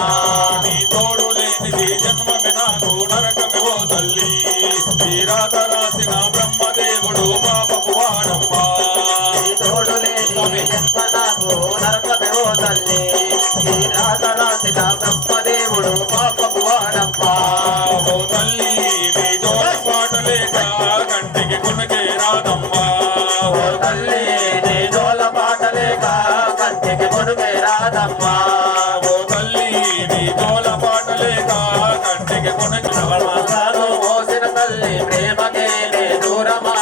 నీ తోడు లేనిది జన్మమే నాకు నరకమివో తల్లి ఈ రాత రాసిన బ్రహ్మదేవుడు పాపపు వాడమ్మా నీ తోడు లేని జన్మ నాకు నరకమేవో తల్లి ఈ రాత రాసిన బ్రహ్మదేవుడు పాపపు వాడమ్మా ఓ తల్లి నీ జోల పాటలేక కంటికి కునకే రాదమ్మా ఓ తల్లి నీ జోల పాటలేక కంటికి కొనుకే రాదమ్మా ఓ తల్లి నీ జోల పాటలేక కంటికి కునకే నవమాసాలు మోసిన తల్లి ప్రేమకే నే దూరమా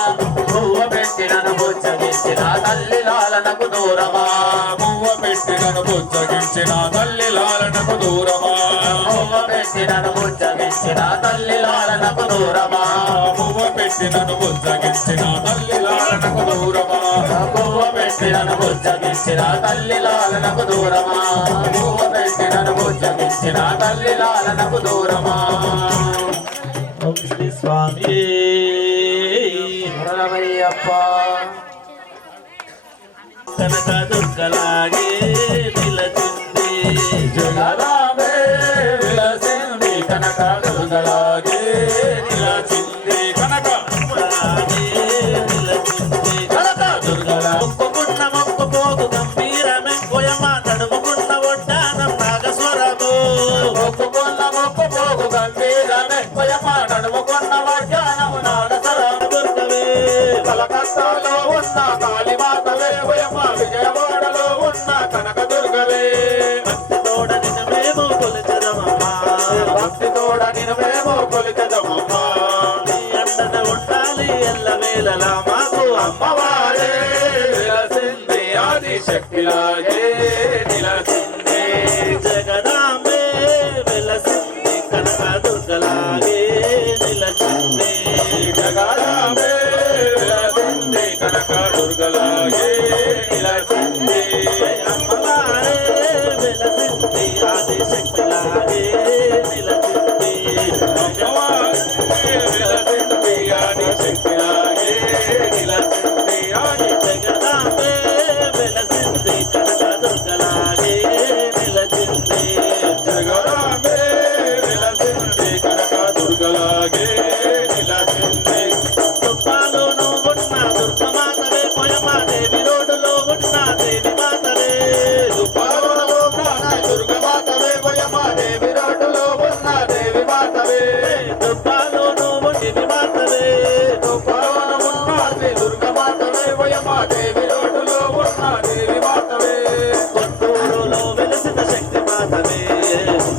పువ్వు పెట్టినను బుజ్జగించిన తల్లి లాలనకు దూరమా పువ్వ పెట్టినను బుజ్జగించిన తల్లి లాలనకు దూరమా పువ్వు పెట్టినను బుజ్జగించిన తల్లి లాలనకు దూరమా పువ్వ పెట్టినను బుజ్జగించిన తల్లి లాలనకు దూరమా పువ్వు పెట్టినను బుజ్జగించిన తల్లి లాలనకు దూరమా పువ్వు పెట్టినను బుజ్జగించిన తల్లి లాలనకు దూరమా ఓం శ్రీ స్వామి శరణమయ్యప్ప కనక దుర్గలాగే నిలచింది జగదాంబే విలసింది కనక దుర్గలాగే నిలచింది కనక అలాగే నిలచింది కనక దుర్గల మొక్కుకున్న మొక్కుపోకు గంభీరమే కొయమ తడుముకున్న ఒడ్డానం నాగ శక్తిలాగే నిలచింది జగదాంబే వెలసింది కనక దుర్గలాగే నిలచింది జగదాంబే వెలసింది కనక దుర్గలాగే నిలచింది అమ్మవారే వెలసింది ఆది శక్తిలాగే నిలచింది అమ్మవారే వెలసింది ఆది శక్తిలాగే నిలచింది ఆది జగదాంబే వెలసింది కనక దుర్గలాగే నిలచింది జగదాంబే వెలసింది కనక దుర్గలాగే నిలచింది తుప్పాలోనూ ఉన్న దుర్గమాతవే పోయమాదేవి రోడ్డులో ఉన్న దేవి మాతవే దుర్గమాతవే వయమాదేవి రోడ్డులో ఉన్న దేవి మాతవే తుప్పాలోనూ దేవి మాతవే దుర్గమాతవే వయమాదేవి రోడ్డులో ఉన్న దేవి మాతవే కొట్టూరులో వెలసిన శక్తి మాతవే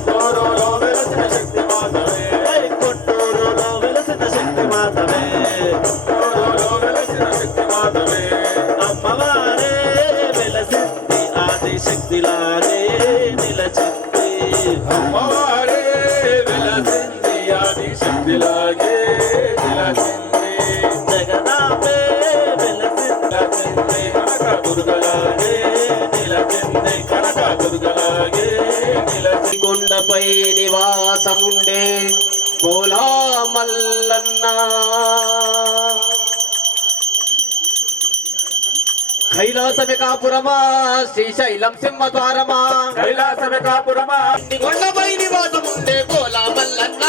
కోరోలో వెలసిన శక్తి మాతవే కొట్టూరులో వెలసిన శక్తి మాతవే కోరోలో వెలసిన శక్తి మాతవే అమ్మవారే వెలసింది ఆది శక్తిలాగే నిలచింది అమ్మవారే వెలసింది ఆది శక్తిలాగే నిలచింది జగదాంబే వెలసింది కనక దుర్గలాగే నిలచింది కనక దుర్గలాగే నిలచింది కొండపై నివాసముండే బోలా మల్లన్న కైలాసమే కాపురమా శ్రీశైలం సింహద్వారమా కైలాసమే కాపురమా కొండపై నివాసముండే బోలా మల్లన్న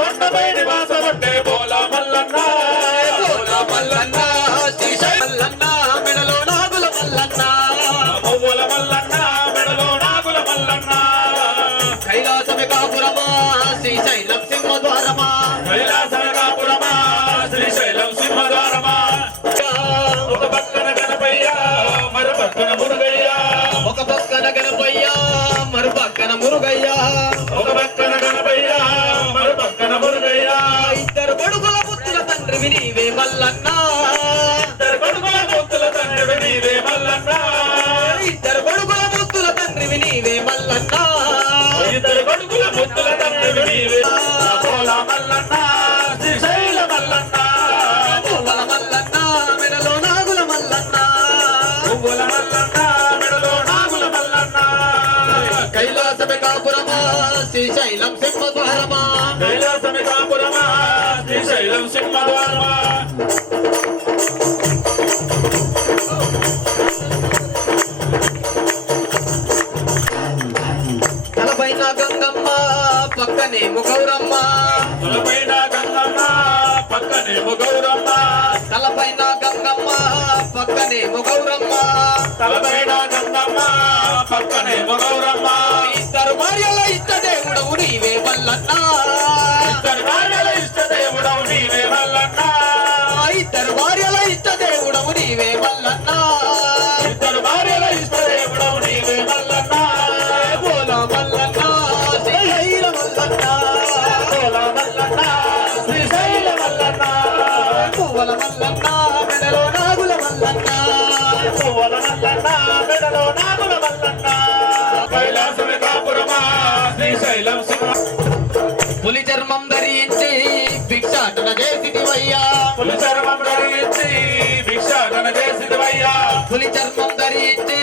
కొండపై నివాసముండే బోలా మల్లన్న బోలా మల్లన్న శ్రీశైలం మల్లన్న మెడలో నాగుల మల్లన్న మువ్వుల మల్లన్న మెడలో నాగుల మల్లన్న కైలాసమే కాపురమా శ్రీశైలం సింహద్వారమా కైలాసమే కాపురమా శ్రీశైలం సింహద్వారమా ఒక పక్కన గణపయ్య మరో పక్కన మురుగయ్య ఒక పక్కన గణపయ్య మరు పక్కన మురుగయ్య ఒక పక్కన గణపయ్య మరో పక్కన మురుగయ్య ఇద్దరు కొడుకుల పుత్రుల తండ్రివి నీవే మల్లన్న ఇద్దరు కొడుకుల ముత్తుల తండ్రివి నీవే మల్లన్న ఇద్దరు కొడుకుల పుత్రుల తండ్రివి నీవే మల్లన్న ఇద్దరు కొడుకుల ముత్తుల తండ్రివి నీవే బోలా మల్లన్న శ్రీశైల మల్లన్న పువ్వుల మల్లన్న మెడలో నాగుల మల్లన్న పువ్వుల మల్లన్న మెడలో నాగుల మల్లన్న కైలాసమే కాపురమా శ్రీశైలం సింహద్వారమా కైలాసమే కాపురమా శ్రీశైలం సింహద్వారమా తలపైన గంగమ్మ పక్కనే ముగౌరమ్మ తలపైన గంగమ్మ పక్కనే గౌరమ్మ తలపైన గంగమ్మ పక్కనే ముగౌరమ్మ తలపైన గంగమ్మ పక్కనే గౌరమ్మ ఇద్దరు భార్యల ఇష్ట దేవుడవు నీవే మల్లన్న ఇద్దరు భార్యల ఇష్ట దేవుడవు నీవే మల్లన్న ఇద్దరు భార్యల ఇష్ట దేవుడవు నీవే మల్లన్న ఇద్దరు భార్యల ఇష్ట దేవుడవు నీవే మల్లన్న బోలా మల్లన్న శ్రీశైల మల్లన్న బోలా మల్లన్న శ్రీశైల మల్లన్న పువ్వుల మల్లన్న మెడలో నాగుల మల్లన్న పువ్వుల మల్లన్న మెడలో నాగుల మల్లన్న కైలాసమే కాపురమా శ్రీశైలం సింహ పులి చర్మం ధరించి భిక్షాటన చేసిదివయ్యా పులి చర్మం ధరించి భిక్షాటన చేసిదివయ్యా పులి చర్మం ధరించి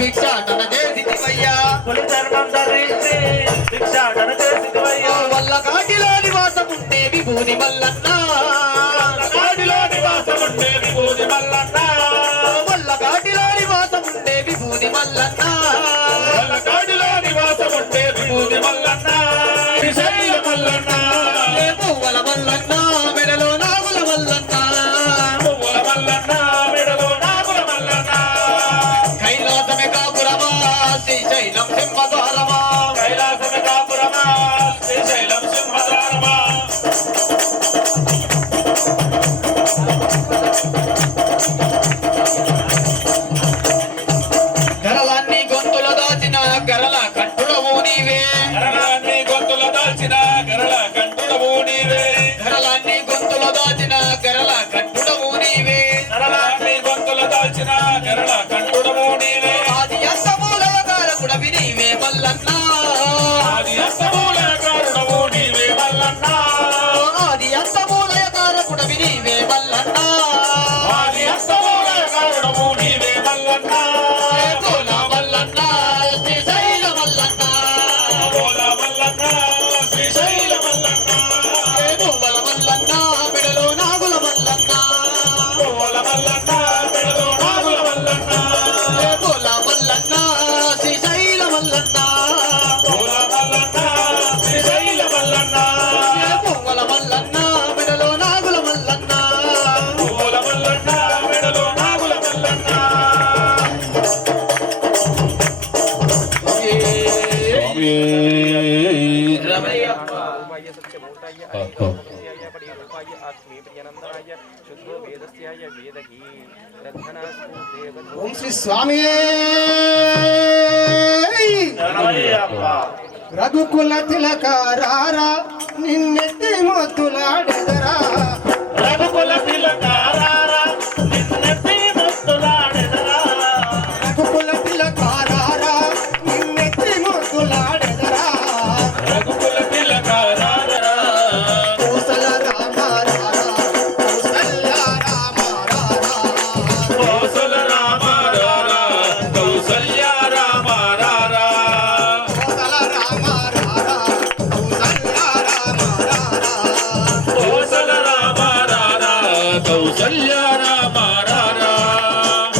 భిక్షాటన చేసిదివయ్యా పులి చర్మం ధరించి భిక్షాటన చేసిదివయ్యా వల్ల కాటిలో నివాసముండే విభూది మల్లన్న కాడిలో నివాసముండే విభూది మల్లన్న వల్ల కాటిలో నివాసముండే విభూది మల్లన్న వాళ్ళ కాడిలో నివాసముండే విభూది మల్లన్న శ్రీశైల మల్లన్న పువ్వుల మల్లన్న మెడలో నాగుల మల్లన్న పువ్వుల మల్లన్న మెడలో నాగుల మల్లన్న కైలాసమే కాపురమా శ్రీశైలం సింహద్వారమా కైలాసమే కాపురమా శ్రీశైలం సింహద్వారమా గరలాన్ని గొంతుల దాచిన గరల కట్టుడవు నీవే గరళాన్ని గొంతుల దాల్చిన గరళ కంఠుడవు నీవే గరలాన్ని గొంతుల దాచిన గరల కట్టుడవు నీవే గరళాన్ని గొంతుల దాల్చిన గరళ కంఠుడవు స్వామి శరణమయ్యప్ప రఘుకుల తిలకారారా నిన్నెత్తి మొత్తులాడెదరా రఘుకుల తిలకారారా నిన్నెత్తి మొత్తులాడెదరా రఘుకుల తిలకారారా నిన్నెత్తి మొత్తులాడెదరా రఘుకుల తిలకారారా కోసల రామారారా కౌసల్య రామారారా కోసల రామారారా కౌసల్య రామారారా కోసల రామారారా కౌసల్య రామారారా కోసల రామారారా కౌసల్య రామారారా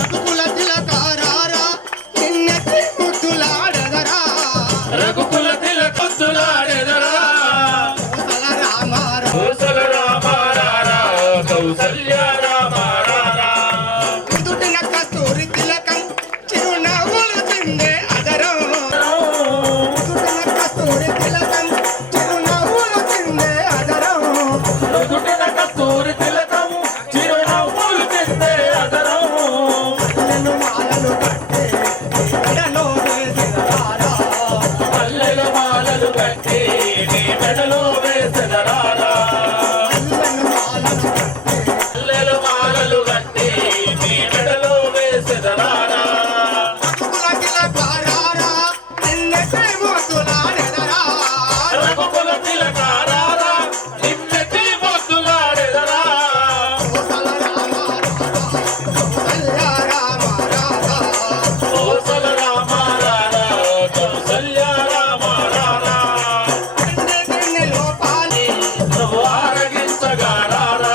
రఘుకుల తిలకారారా నిన్నెత్తి మొత్తులాడెదరా రఘుకుల తిలకొద్దులాడెదరా కోసల రామారారా కోసల రామారారా కౌసల్య రామారారా ఇందుటిన కస్తూరి తిలకం చిరునవ్వులు చిందే అదరం ఇందుటిన కస్తూరి తిలకం చిరునవ్వులు చిందే అదరం నుదుటిన కస్తూరి తిలకం చిరునవ్వులు చిందే అదరం నన్ను మాలలు కట్టే మెడలో వేసిన రారా మల్లెల మాలలు కట్టి నీ మెడలో వేసెదరారా నన్ను మాలలు కట్టే మల్లెల మాలలు కట్టి నీ మెడలో వేసెదరారా రఘుకుల తిలకారారా నిన్నెత్తి మొత్తులాడెదరా రఘుకుల తిలకారారా నిన్నెత్తి మొద్దులాడెదరా కోసల రామారారా కౌసల్య రామారారా కోసల రామారారా కౌసల్య రామారారా గిన్నెలో పాలి నువ్వు ఆరగించగారారా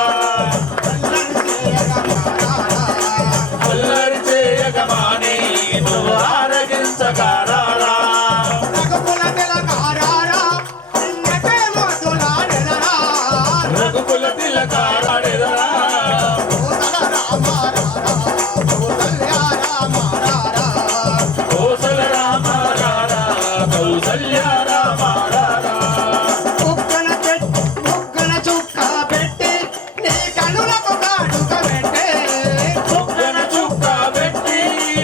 అల్లరి చేయగమాని నువ్వు ఆరగించగారారా రఘుకుల తిలకారారా నిన్నెత్తి మొత్తులాడెదరా రఘుకుల తిలకారాడెదరా కోసల రామారారా కౌసల్య రామారారా కోసల రామారారా కౌసల్య రామారారా ముక్కన చుక్క పెట్టి నీ కనులకు కాటుక పెట్టే ముక్కన చుక్క పెట్టి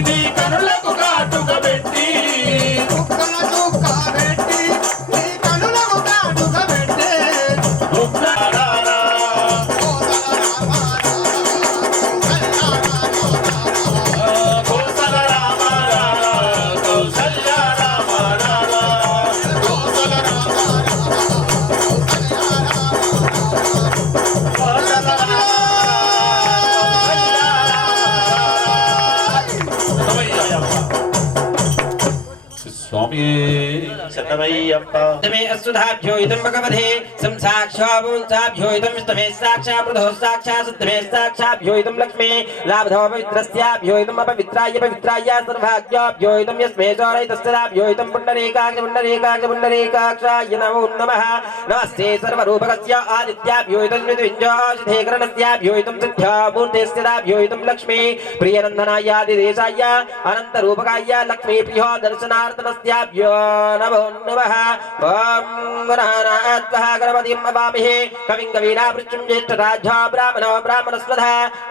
నీ కనులకు కాటుక పెట్టి ముక్కన చుక్క పెట్టి నీ కనులకు కాటుక పెట్టే ముక్కరారా కోసల రామారారా కౌసల్య రామారారా కోసల రామారారా కౌసల్య రామారారా కోసల స్వామి శరణమయ్యప్ప तमे असुधाभ्यो इदं भगवते संसाक्षाभुंसाभ्यो इदं विष्णवे साक्षाप्रदो साक्षासुद्धमे साक्षाभ्यो इदं लक्ष्मे लाभधो पवित्रस्याभ्यो इदं अपवित्राय पवित्राय सर्वाभ्यो इदं यस्मे चोरयितस्याभ्यो इदं पुण्डरीकाक्षाय नमो नमः नमस्ते सर्वरूपकस्य आदित्याभ्यो इदं विद्विञ्जोषधेकरणस्याभ्यो इदं सिद्ध्यामूर्तेस्याभ्यो इदं लक्ष्मी प्रियनन्दनाय आदिदेशाय अनन्तरूपकाय लक्ष्मी प्रियो दर्शनार्थनस्याभ्यो नमो नमः ओम गणानात्वः गणपतिं अवामहे कविं कवीनावृच्छं ज्येष्ठराजः ब्राह्मणो ब्राह्मणस्वधः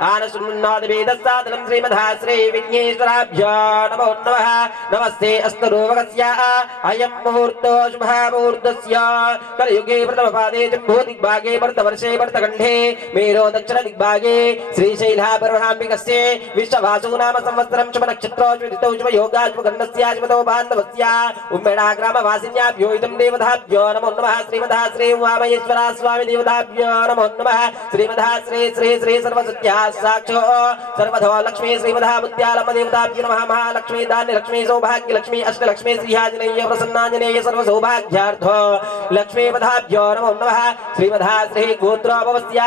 आनशृण्वन्नोदिवेदस्सादनं श्रीमधा श्रीविघ्नेश्वराभ्यो नमो नमः नमस्ते अस्तरूपकस्य अयं मुहूर्तो शुभः मुहूर्तस्य कलियुगे प्रथमपादे जम्बूदिग्भागे भरतवर्षे भरतखण्डे मेरो दक्षिणदिग्भागे श्रीशैलापर्वणाम्बिकस्य विश्ववासु नाम संवत्सरं शुभनक्षत्रो शुभतिथौ शुभयोगा शुभगण्डस्य शुभतो बान्धवस्य उम्मेडा ग्रामवासिन्याभ्यो इदं देवताभ्यो नमो नमः श्रीमधा श्री उमामहेश्वरा स्वामी देवताभ्यो नमो नमः श्रीमधा श्री श्री श्री सर्वसत्या साक्षो सर्वधो लक्ष्मी श्रीमधा मुद्यालम देवताभ्यो नमः महालक्ष्मी धान्य लक्ष्मी सौभाग्य लक्ष्मी अष्टलक्ष्मी श्रीहाजनेय प्रसन्नांजनेय सर्वसौभाग्यार्थो लक्ष्मी पदाभ्यो नमो नमः श्रीमधा श्री गोत्रोभवस्य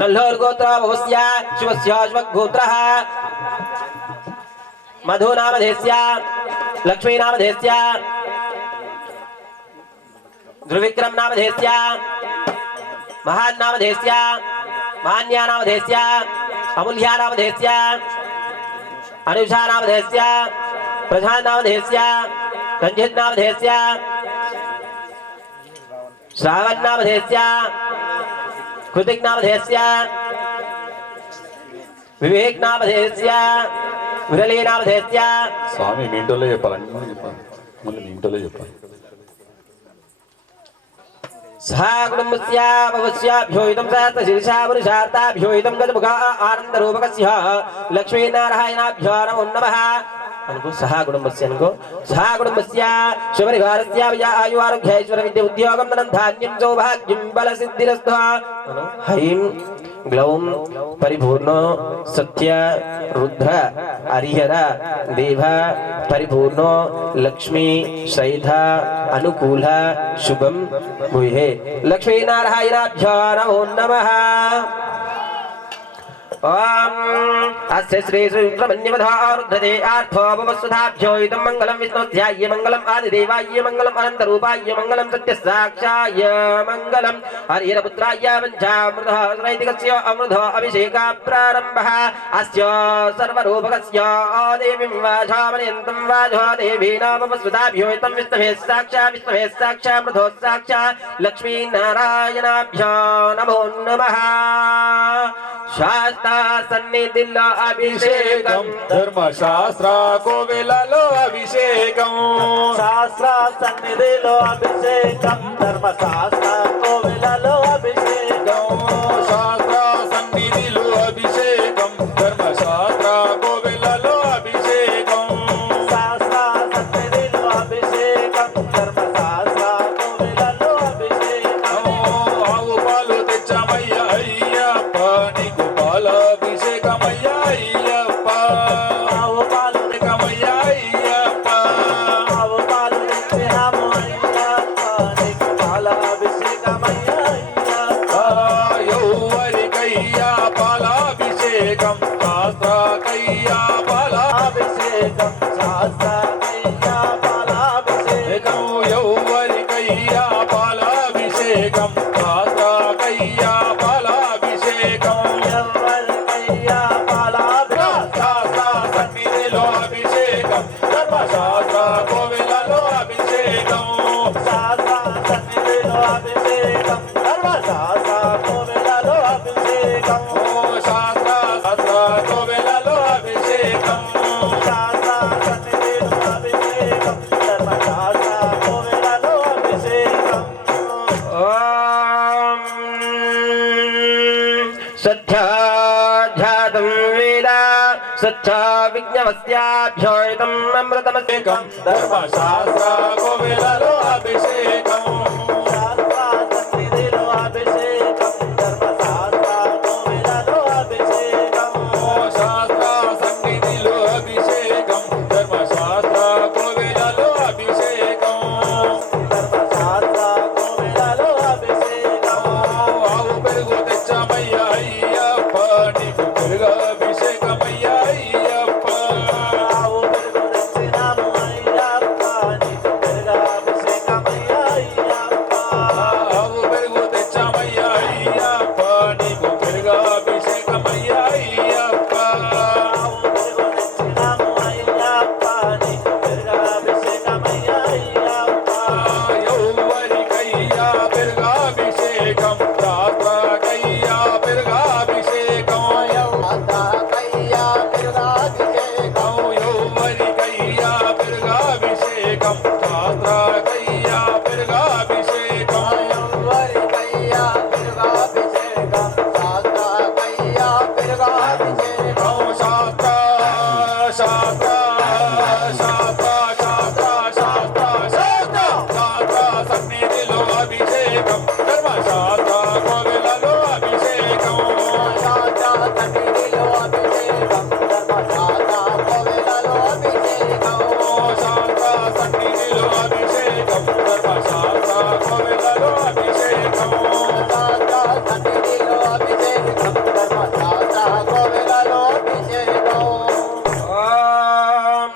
नल्लोर गोत्रोभवस्य शिवस्य शिवगोत्रः मधु नामधेस्य लक्ष्मी नामधेस्य ध्रुविक्रम नामधेस्य महान नामधेस्य मान्या नामधेस्य अमूल्या नामधेस्य अनुषा नामधेस्य प्रधान नामधेस्य रंजित नामधेस्य श्रावण नामधेस्य कृतिक नामधेस्य వివేక్ నామధేస్య విరళీ నామధేస్య స్వామి మీ ఇంటోలో చెప్పాలి అన్నీ చెప్పాలి మళ్ళీ మీ ఇంటోలో చెప్పాలి సహా కుటుంబస్య భవస్యాభ్యో ఇదం సహస్రశీర్షా పురుషార్థాభ్యో ఇదం గజముఖా ఆనందరూపకస్య లక్ష్మీనారాయణాభ్యో నమో నమః అనుకో సహా కుటుంబస్య అనుకో సహా కుటుంబస్య శుభరివారస్య ఆయు ఆరోగ్య ఐశ్వర్య విద్య ఉద్యోగం ధనం ధాన్యం సౌభాగ్యం బలసిద్ధిరస్తు హైం గ్లౌం పరిపూర్ణ సత్య రుద్ర హరిహర దేవ పరిపూర్ణ లక్ష్మీ శ్రైధ అనుకూల శుభం భూయే లక్ష్మీనారాయణాభ్యో నమో నమః ఓం అస్య శ్రీ సుబ్రహ్మణ్యవధారుద్ధతే ఆర్థోపవస్సుధాభ్యో ఇదం మంగళం విష్ణుధ్యాయ మంగళం ఆదిదేవాయ మంగళం అనంతరూపాయ మంగళం సత్యసాక్షాయ మంగళం హరిహరపుత్రాయ పంచామృతైతికస్య అమృత అభిషేక ప్రారంభః అస్య సర్వరూపకస్య దేవీం వాచామయంతం వాచో దేవీ నామవస్సుధాభ్యో ఇదం విష్ణవే సాక్షా మృధో సాక్షా లక్ష్మీనారాయణాభ్యో నమో నమః శాస్త్ర సన్నిధిలో అభిషేకం ధర్మశాస్త్ర కోవెలలో అభిషేకం శాస్త్ర సన్నిధిలో అభిషేకం ధర్మశాస్త్ర కోవిలలో అభిషేకం శాస్త్ర సన్నిధిలో అభిషేకం ధర్మశాస్త్ర కోవెలలో అభిషేకం శాస్త్ర సన్నిధిలో అభిషేకం ధర్మశాస్త్ర కోవిలలో అభిషేకం ఆవు పాలు తెచ్చమయ్య అయ్యప్ప నీకు పాలాభిషేకమయ్య అయ్యప్ప ఆవు పాలు అభిషేకమయ్య అయ్యప్ప ఆవు పాలు తెచ్చినాము అయ్యప్ప నీకు పాలాభిషేకమయ్య అయ్యప్ప యౌవరికయ్యా పాలాభిషేకం శాస్త్రకయ్యా అభిషేకం శాస్త్ర కయ్యా పాలాభిషేకం యౌవరికయ్యా పాలాభిషేకం శాస్త్రకయ్యా పాలాభిషేకం ఎవరికయ్యా పాలాభిషేకం శాస్త్ర సన్నిధిలో అభిషేకం ధర్మశాస్త్ర కోవెలలో అభిషేకం శాస్త్ర సన్నిధిలో అభిషేకం ధర్మశాస్త్ర కోవిలలో అభిషేకం శాస్త్ర శాస్త్ర కోవెలలో అభిషేకం శాస్త్ర సన్నిధిలో అభిషేకం ధర్మశాస్త్ర కోవిలలో అభిషేకం ఓం సత్యాధ్యాతం వేద సత్యా విజ్ఞవస్యాభ్యో ఇదం అమృతమస్యేకం ధర్మశాస్త్ర కోవెలలో అభిషేకం శాస్త్ర సన్నిధిలో అభిషేకం ధర్మశాస్త్ర కోవిలలో అభిషేకం శాస్త్ర సన్నిధిలో అభిషేకం ధర్మశాస్త్ర కోవెలలో అభిషేకం ధర్మశాస్త్ర కోవిలలో అభిషేకం ఆవు పెరుగు తెచ్చమయ్య అయ్యప్ప నీకు పెరుగు అభిషేకమయ్య అయ్యప్ప ఆవు పెరుగు తెచ్చినాము అయ్యప్ప నీకు పెరుగాభిషేకమయ్య అయ్యప్ప ఆవు పెరుగు తెచ్చమయ్య అయ్యప్ప నీకు పెరుగు అభిషేకమయ్య అయ్యప్ప ఆవు పెరుగు తెచ్చినాము అయ్యప్ప నీకు పెరుగాభిషేకమయ్య అయ్యప్ప యౌవరికయ్యా పెరుగాభిషేకం శాస్త్రకయ్యా పెరుగాభిషేకం కయ్యా పెరుగాభిషేకం యౌవరికయ్యా పెరుగాభిషేకం శాస్త్రకయ్యా పెరుగాభిషేకం ఎవరికయ్యా పెరుగాభిషేకం శాస్త్రకయ్యా పెరుగాభిషేకం శాస్త్ర శాస్త్ర శాస్త్ర శాస్త్ర శాస్త్ర శాస్త్ర శాస్త్ర సన్నిధిలో అభిషేకం ధర్మశాస్త్ర కోవెలలో అభిషేకం శాస్త్ర సన్నిధిలో అభిషేకం ధర్మశాస్త్ర కోవెలలో అభిషేకం శాస్త్ర సన్నిధిలో అభిషేకం ధర్మశాస్త్ర కోవెలలో అభిషేకం శాస్త్ర సన్నిధిలో అభిషేకం ధర్మశాస్త్ర కోవెలలో అభిషేకం ఓం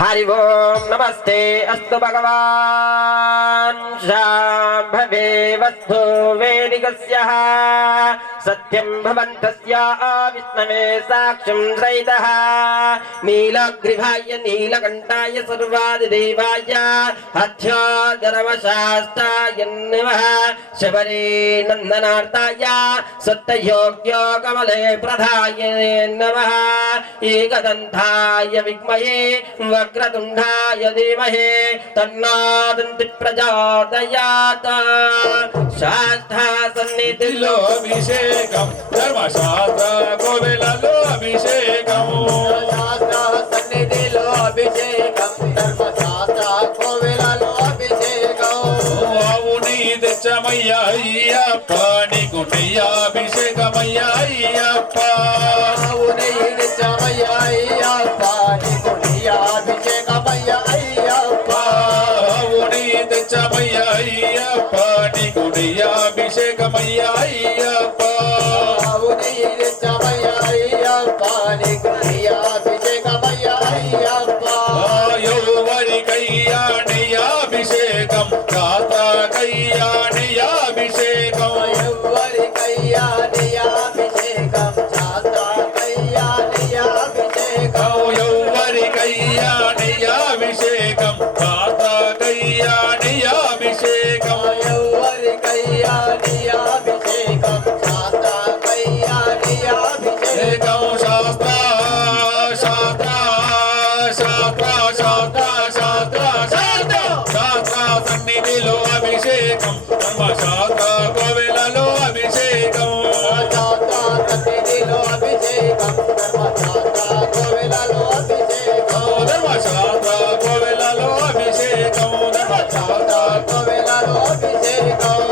హరి ఓం నమస్తే అస్తు భగవాన్ శాంభవే వస్తు వేదికస్య सत्यं भवन्तस्य विष्णवे साक्ष्यं सहितः नीलग्रीवाय नीलकण्ठाय सर्वादिदेवाय हथ्याधर्मशास्त्राय नमः शबरे नन्दनार्ताय सत्ययोग्य कमले प्रधाय नमः एकदन्ताय विद्महे वक्रतुण्डाय धीमहि तन्नो दन्ति प्रचोदयात् शास्त्रा सन्निधिलो అభిషేకం ధర్మశాస్త్ర కోవెలలో అభిషేకం శాస్త్ర సన్నిధిలో అభిషేకం ధర్మశాస్త్ర కోవెలలో అభిషేకం ఆవుని తెచ్చమయ్యా అయ్యప్ప నీకు నెయ్యాభిషేకమయ్యా అయ్యప్ప అవునే నిజమయ్య అయ్యప్ప నీకు అభిషేకమయ్య అయ్యప్ప ఆవుని తెచ్చమయ్యా అయ్యప్ప నీకు నెయ్యాభిషేకమయ్యా అయ్యప్ప అవునే నిజమయ్య అయ్యప్ప నీకు అభిషేకమయ్య అయ్యప్ప ఎవరికయ్యా నెయ్యాభిషేకం కాతకయ్యా నెయ్యాభిషేకం ఎవరికయ్యా అభిషేకం శాస్త్రకయ్యా అభిషేకం ఎవరికయ్యా నెయ్యాభిషేకం కాతకయ్యా నెయ్యాభిషేకం ఎవరికయ్యా అభిషేకం శాస్త్రకయ్యా అభిషేకం ఏకం శాస్త్ర శాస్త్ర శాస్త్ర శాస్త్ర శాస్త్ర శాస్త్ర శాస్త్ర సన్నిధిలో అభిషేకం ధర్మశాస్త్ర కోవెలలో అభిషేకం శాస్త్ర సన్నిధిలో అభిషేకం ధర్మశాస్త్ర కోవెలలో అభిషేకం ధర్మశాస్త్ర కోవెలలో అభిషేకం ధర్మశాస్త్ర కోవెలలో అభిషేకం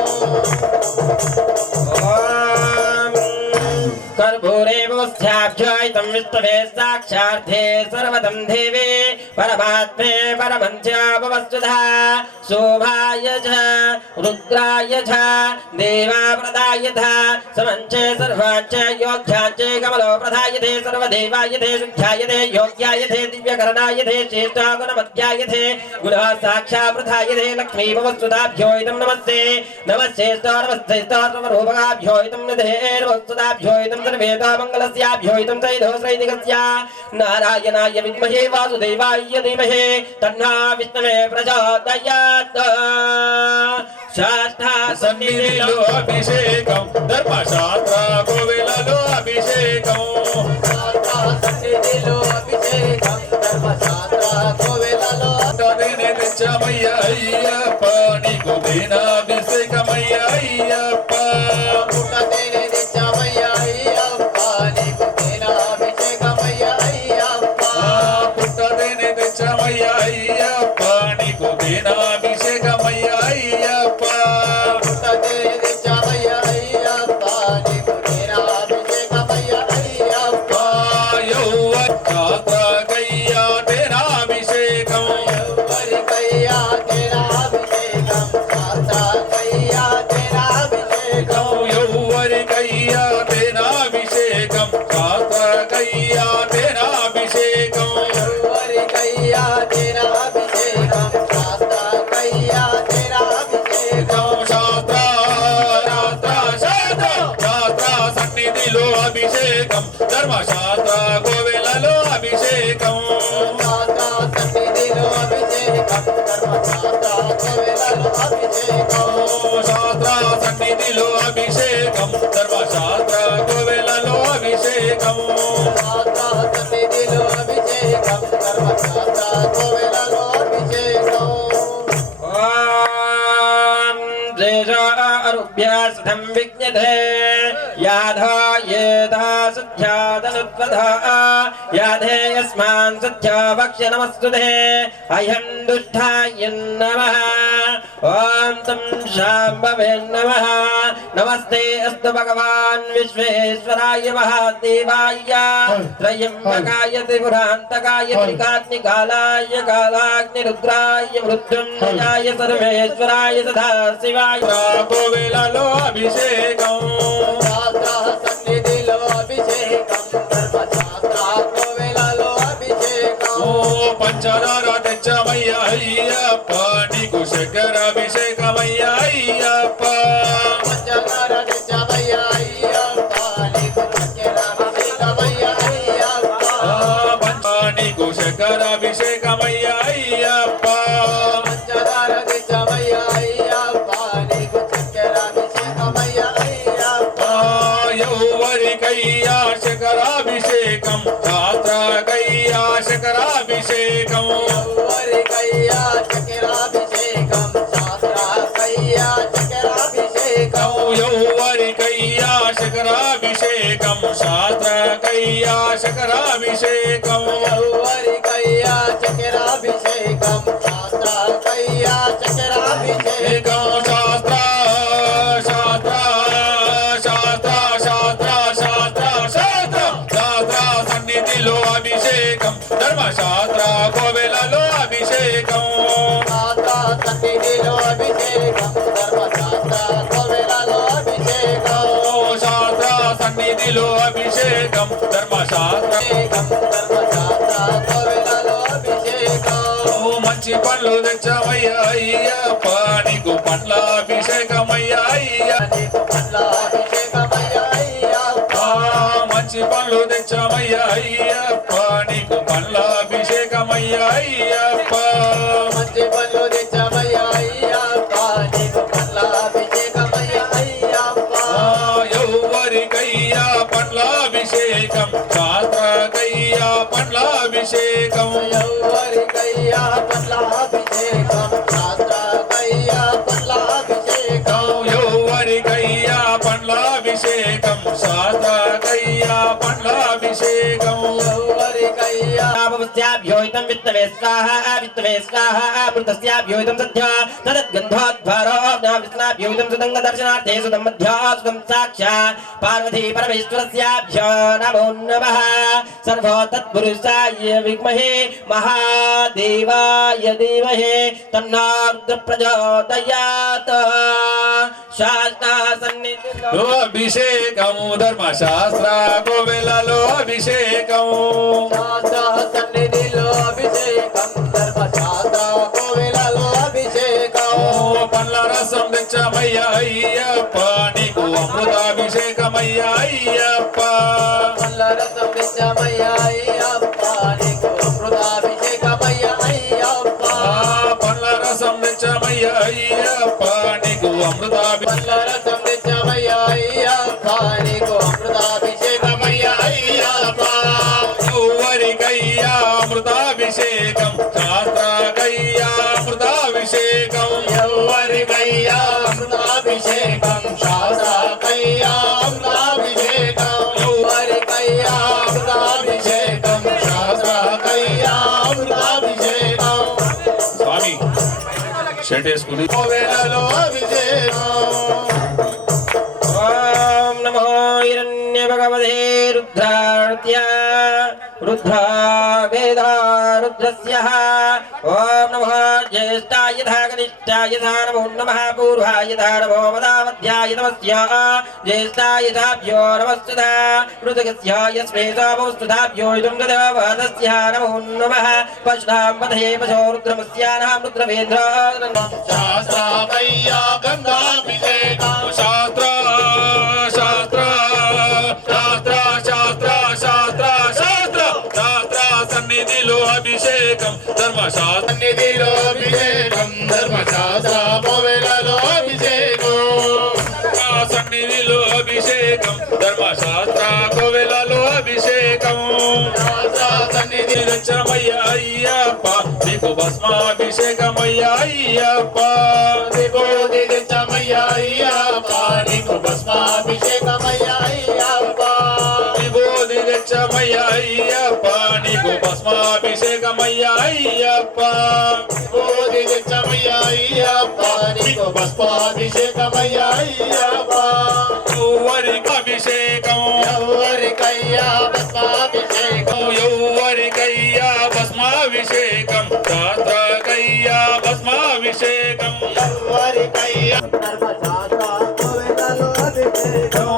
कर्पूरे मोस्थ्याभ्यायितं विष्णवे साक्षार्थे सर्वतं देवे परमात्मे परमञ्चापवस्तुतः शोभाय च रुद्राय च देवाप्रदाय च समञ्चे सर्वाच्च योग्याच्च कमलो प्रधायते सर्वदेवायते शुद्ध्यायते योग्यायते दिव्यकरणायते श्रेष्ठागुणमध्यायते गुणः साक्षाप्रधायते लक्ष्मीपवस्तुताभ्योऽयितं नमस्ते नमस्ते नमस्ते सर्वरूपकाभ्योऽयितं नमस्ते सर्वेता मंगलस्याभ्योहितं तैधो श्रैदिकस्य नारायणाय विद्महे वासुदेवाय धीमहि तन्नो विष्णवे प्रचोदयात् शास्त्रा సన్నిధిలో అభిషేకం ధర్మశాస్త్ర కోవెలలో అభిషేకం శాస్త్ర సన్నిధిలో అభిషేకం ధర్మశాస్త్ర కోవెలలో తదిని తెచ్చమయ్య అయ్యప్ప నీకు దీనాభిషేకమయ్య అయ్యప్ప పుట్టతేనే నిత్యమయ్య అయ్యప్ప నీకు అభిషేకమయ్య అయ్యప్ప పుట్టదిని తెచ్చమయ్య అయ్యప్ప నీకు దీనాభిషేకమయ్య అయ్యప్ప పుట్టతేనే నిత్యమయ్య అయ్యప్ప నీకు అభిషేకమయ్య అయ్యప్ప యౌవకాతకయ్యా తేనాభిషేకం ఎవరికయ్యా అభిషేకం శాస్త్రకయ్యా అభిషేకం యౌవరికయ్యా తేనాభిషేకం కాతకయ్యా తేనాభిషేకం ఎవరికయ్యా అభిషేకం శాస్త్రకయ్యా అభిషేకం శాస్త్ర శాస్త్ర శాస్త్ర శాస్త్ర సన్నిధిలో అభిషేకం ధర్మశాస్త్ర కోవెలలో అభిషేకం శాస్త్ర సన్నిధిలో అభిషేకం ధర్మశాస్త్ర కోవెలలో అభిషేకం శాస్త్ర సన్నిధిలో అభిషేకం ధర్మశాస్త్ర కోవెలలో అభిషేకం శాస్త్ర సన్నిధిలో అభిషేకం ధర్మశాస్త్ర కోవెలలో అభిషేకం ॐ देशारुभ्यस्तं विज्ञते याधा येधा सध्यादनुत्वधा याधे यस्मान् सध्या भक्ष्य नमस्तुते अयं दुष्टाय नमः ॐ तं शाम्भवे नमः नमस्ते अस्तु भगवान् विश्वेश्वराय महादेवाय त्रयम्बकाय त्रिपुरान्तकाय त्रिकाग्निकालाय कालाग्निरुद्राय मृत्युञ्जयाय सर्वेश्वराय सदाशिवाय కోవెలలో అభిషేకం శాస్త్ర సన్నిధిలో అభిషేకం ధర్మశాస్త్ర కోవెలలో అభిషేకం పంచదార తెచ్చమయ్య అయ్యప్ప నీకు శంకరాభిషేకమయ్య అయ్యప్ప పంచదార నిత్యమయ్య అయ్యప్ప శకరాభిషేకమయ్య అయ్యప్ప పంచదార తెచ్చమయ్య అయ్యప్ప నీకు చక్కెరాభిషేకమయ్య అయ్యప్ప యౌవరికయ్యా శకరాభిషేకం శాస్త్రకయ్యా శకరాభిషేకం ఎవరికయ్యా చక్కెరాభిషేకం శాస్త్రకయ్యా చక్కెరాభిషేకం యౌవరికయ్యా శకరాభిషేకం శాస్త్రకయ్యా శకరాభిషేకం ఎవరికయ్యా చక్కెరాభిషేకం శాస్త్రకయ్యా చక్కెరాభిషేకం శాస్త్ర శాస్త్ర శాస్త్ర శాస్త్ర శాస్త్ర శాస్త్ర శాస్త్ర సన్నిధిలో అభిషేకం ధర్మశాస్త్ర కోవెలలో అభిషేకం శాస్త్ర సన్నిధిలో అభిషేకం ధర్మశాస్త్ర కోవెలలో అభిషేకం శాస్త్ర సన్నిధిలో అభిషేకం ధర్మశాస్త్ర ధర్మశాస్త్ర కోవెలలో అభిషేకం మంచి పండ్లు తెచ్చమయ్య అయ్యప్ప నీకు పండ్ల అభిషేకమయ్య అయ్య నీకు పండ్లాభిషేకమయ్య అయ్యప్ప మంచి పండ్లు తెచ్చమయ్య అయ్యప్ప నీకు పండ్ల అభిషేకమయ్య అయ్యప్ప మంచి పనులు తెచ్చమయ్య అయ్యప్ప నీకు పండ్లాభిషేకమయ్య అయ్యప్ప యౌవరికయ్యా పండ్లాభిషేకం శాస్త్రకయ్యా పండ్లాభిషేకం ఎవరికయ్యా పండ్లాభిషేకం శాస్త్రకయ్యా పండ్లాభిషేకం యౌవరికయ్యా పండ్లాభిషేకం శాస్త్రకయ్యా పండ్లాభిషేకం ఎవరికయ్యా भवस्याभ्योहितं वित्तवे स्वाहा अमृतस्याभ्योहितं सद्या तदद्गन्धोद्वारो नावृत्नाभ्योहितं सुदङ्गदर्शनार्थे सुदं मध्या सुदं साक्षात् पार्वती परमेश्वरस्याभ्यो नमो नमः सर्वो तत्पुरुषाय विद्महे महादेवाय धीमहि तन्नो रुद्रः प्रचोदयात् शास्त्रा सन्निधिलो అభిషేకము ధర్మశాస్త్ర కోవెలలో అభిషేకము శాస్త్ర సన్నిధిలో అభిషేకం ధర్మశాస్త్ర కోవెలలో అభిషేకం పండ్ల రసం తెచ్చమయ్య అయ్యప్ప నీకు అమృతాభిషేకమయ్య అయ్యప్ప రసం తెచ్చమయ్య అయ్యప్ప నీకు అమృతాభిషేకమయ్య అయ్యప్ప పండ్ల రసం తెచ్చమయ్య అయ్యప్ప నీకు రసం తెచ్చమయ్య అయ్యప్ప నీకు అమృతాభిషేకమయ్య అయ్యప్ప యౌవరికయ్యా అమృతాభిషేకం శాస్త్రకయ్యా అమృతాభిషేకం ఎవరికయ్యా అమృతాభిషేకం శాస్త్రకయ్యా అమృతాభిషేకం ఎవరికయ్యా అమృతాభిషేకం శాస్త్రకయ్యా అమృతాభిషేకం స్వామి షర్ట్ వేసుకుని కోవెలలో అభిషేకం ॐ नमो हिरण्य भगवते रुद्रार्त्य रुद्रा वेदा रुद्रस्य ॐ नमः ज्येष्ठाय यथा कनिष्ठाय यथा नमो नमः पूर्वाय यथा नमो मदामध्याय नमस्य ज्येष्ठाय यथाभ्यो नमस्तुधा रुद्रस्य यस्मै सोमस्तुधाभ्यो इदं गदवदस्य नमो नमः पशुनां पथये पशो रुद्रमस्यानां रुद्रवेन्द्र శాస్త్రకయ్యా గంగాభిషేకం శాస్త్ర శాస్త్ర శాస్త్ర శాస్త్ర శాస్త్ర శాస్త్ర శాస్త్ర సన్నిధిలో అభిషేకం ధర్మశాస్త్ర సన్నిధిలో అభిషేకం ధర్మశాస్త్ర కోవెలలో అభిషేకం సన్నిధిలో అభిషేకం ధర్మశాస్త్ర కోవెలలో అభిషేకం సన్నిధి రచమయ్య అయ్యప్ప నీకు భస్మాభిషేకమయ్య అయ్యప్ప విభూతి తెచ్చమయ్య అయ్యప్ప నీకు భస్మాభిషేకమయ్య అయ్యప్ప విభూతి తెచ్చమయ్య అయ్యప్ప నీకు భస్మాభిషేకమయ్య అయ్యప్ప విభూతి తెచ్చమయ్య అయ్యప్ప నీకు భస్మాభిషేకమయ్య అయ్యప్ప యౌవరికి అభిషేకం ఎవరికయ్యా భస్మాభిషేకం యౌవరికయ్యా భస్మాభిషేకం శాస్త్రకయ్యా భస్మాభిషేకం ఎవరికయ్యా ధర్మశాస్త్ర కోవెలలో అభిషేకం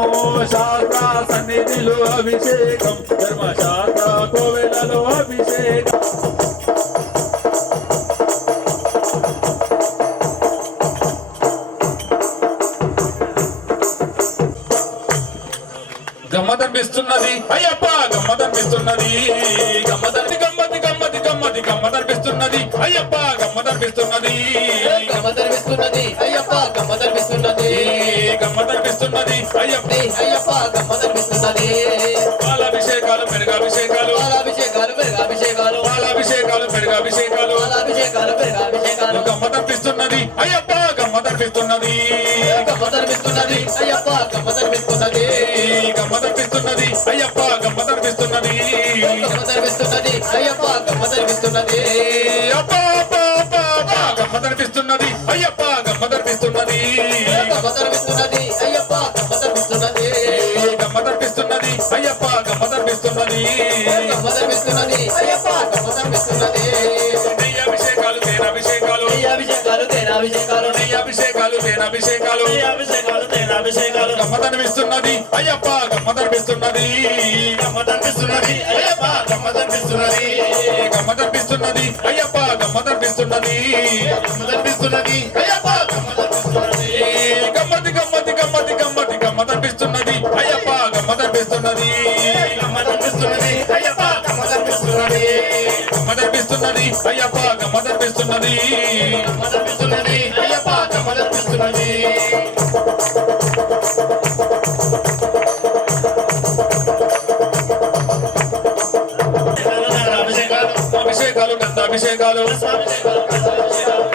శాస్త్ర సన్నిధిలో అభిషేకం ధర్మశాస్త్ర కోవెలలో అభిషేకం గమ్మతనిపిస్తున్నది అయ్యప్ప గమ్మతనిపిస్తున్నది గమ్మతని గమ్మతి గమ్మతి గమ్మతి గమ్మతనిపిస్తున్నది అయ్యప్ప గమ్మతనిపిస్తున్నది గమ్మతనిపిస్తున్నది అయ్యప్ప గమ్మతనిపిస్తున్నది గమ్మతనిపిస్తున్నది అయ్యప్ప అయ్యప్ప గమ్మతనిపిస్తున్నది పాలాభిషేకాలు పెరుగాభిషేకాలు పాలాభిషేకాలు పెరుగాభిషేకాలు పాలాభిషేకాలు పెరుగాభిషేకాలు పాలాభిషేకాలు పెరుగాభిషేకాలు గమ్మతనిపిస్తున్నది అయ్యప్ప గమ్మతనిపిస్తున్నది గమ్మతనిపిస్తున్నది అయ్యప్ప గమ్మతనిపిస్తున్నది గమ్మతనిపిస్తున్నది అయ్యప్ప గమ్మతనిపిస్తున్నది గమ్మతనిపిస్తున్నది అయ్యప్ప గమ్మతనిపిస్తున్నది అప్ప అప్ప అప్ప అప్ప గమ్మతనిపిస్తున్నది అయ్యప్ప గమ్మతనిపిస్తున్నది గమ్మతనిపిస్తున్నది అయ్యప్ప గమ్మతనిపిస్తున్నది గమ్మతనిపిస్తున్నది అయ్యప్ప గమ్మతనిపిస్తున్నది గమ్మతనిపిస్తున్నది అయ్యప్ప గమ్మతనిపిస్తున్నది నెయ్యభిషేకాలు తేనాభిషేకాలు అభిషేకాలు తేనాభిషేకాలు నెయ్యభిషేకాలు తేనాభిషేకాలు అభిషేకాలు తేనాభిషేకాలు గమ్మతనిపిస్తున్నది అయ్యప్ప గమ్మతనిపిస్తున్నది గమ్మతనిపిస్తున్నది అయ్యప్ప గమ్మతనిపిస్తున్నది గమ్మతనిపిస్తున్నది అయ్యప్ప గమ్మతనిపిస్తున్నది గమ్మతనిపిస్తున్నది అయ్యప్ప గమ్మతనిపిస్తున్నది గమ్మతి గమ్మతి గమ్మతి గమ్మతి గమ్మతనిపిస్తున్నది అయ్యప్ప గమ్మతనిపిస్తున్నది గమ్మతనిపిస్తున్నది అయ్యప్ప గమ్మతనిపిస్తున్నది గమ్మతనిపిస్తున్నది అయ్యప్ప గమ్మతనిపిస్తున్నది గమ్మతనిపిస్తున్నది అయ్యప్ప గమ్మతనిపిస్తున్నది అభిషేకాలు అభిషేకాలు గంధాభిషేకాలు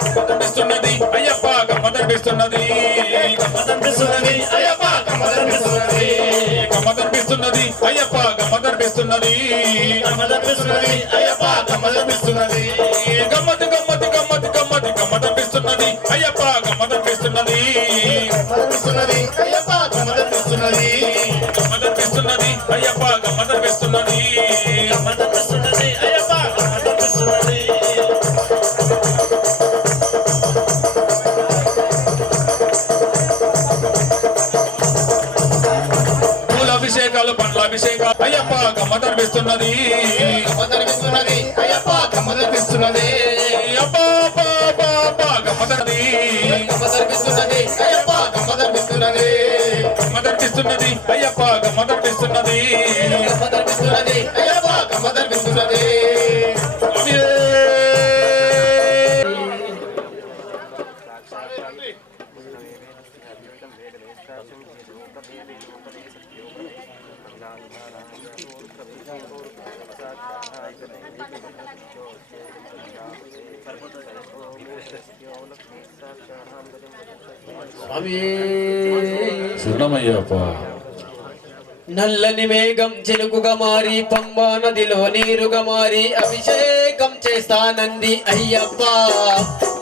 గమ్మతనిపిస్తున్నది అయ్యప్ప గమ్మతనిపిస్తున్నది గమ్మతనిపిస్తున్నది అయ్యప్ప గమ్మతనిపిస్తున్నది గమ్మతనిపిస్తున్నది అయ్యప్ప గమ్మతనిపిస్తున్నది గమ్మతనిపిస్తున్నది అయ్యప్ప గమ్మతనిపిస్తున్నది గమ్మతి గమ్మతి గమ్మతి గమ్మతి గమ్మతనిపిస్తున్నది అయ్యప్ప గమ్మతనిపిస్తున్నది గమ్మతనిపిస్తున్నది అయ్యప్ప గమ్మతనిపిస్తున్నది గమ్మతనిపిస్తున్నది అయ్యప్ప గమ్మతనిపిస్తున్నది గమ్మతనిపిస్తున్నది అయ్యప్ప గమ్మతనిపిస్తున్నది పూలాభిషేకాలు పండ్లాభిషేకాలు అయ్యప్ప గమ్మతనిపిస్తున్నది గమ్మతనిపిస్తున్నది అయ్యప్ప గమ్మతనిపిస్తున్నది అప్ప అప్ప అప్ప అప్ప గమ్మతనది గమ్మతనిపిస్తున్నది అయ్యప్ప గమ్మతనిపిస్తున్నది గమ్మతనిపిస్తున్నది అయ్యప్ప గమ్మతనిపిస్తున్నది గమ్మతనిపిస్తున్నది అయ్యప్ప గమ్మతనిపిస్తున్నది శరణమయ్యప్ప నల్లని మేఘం చెలుకుగా మారి పంబా నదిలో నీరుగా మారి అభిషేకం చేస్తానంది అయ్యప్ప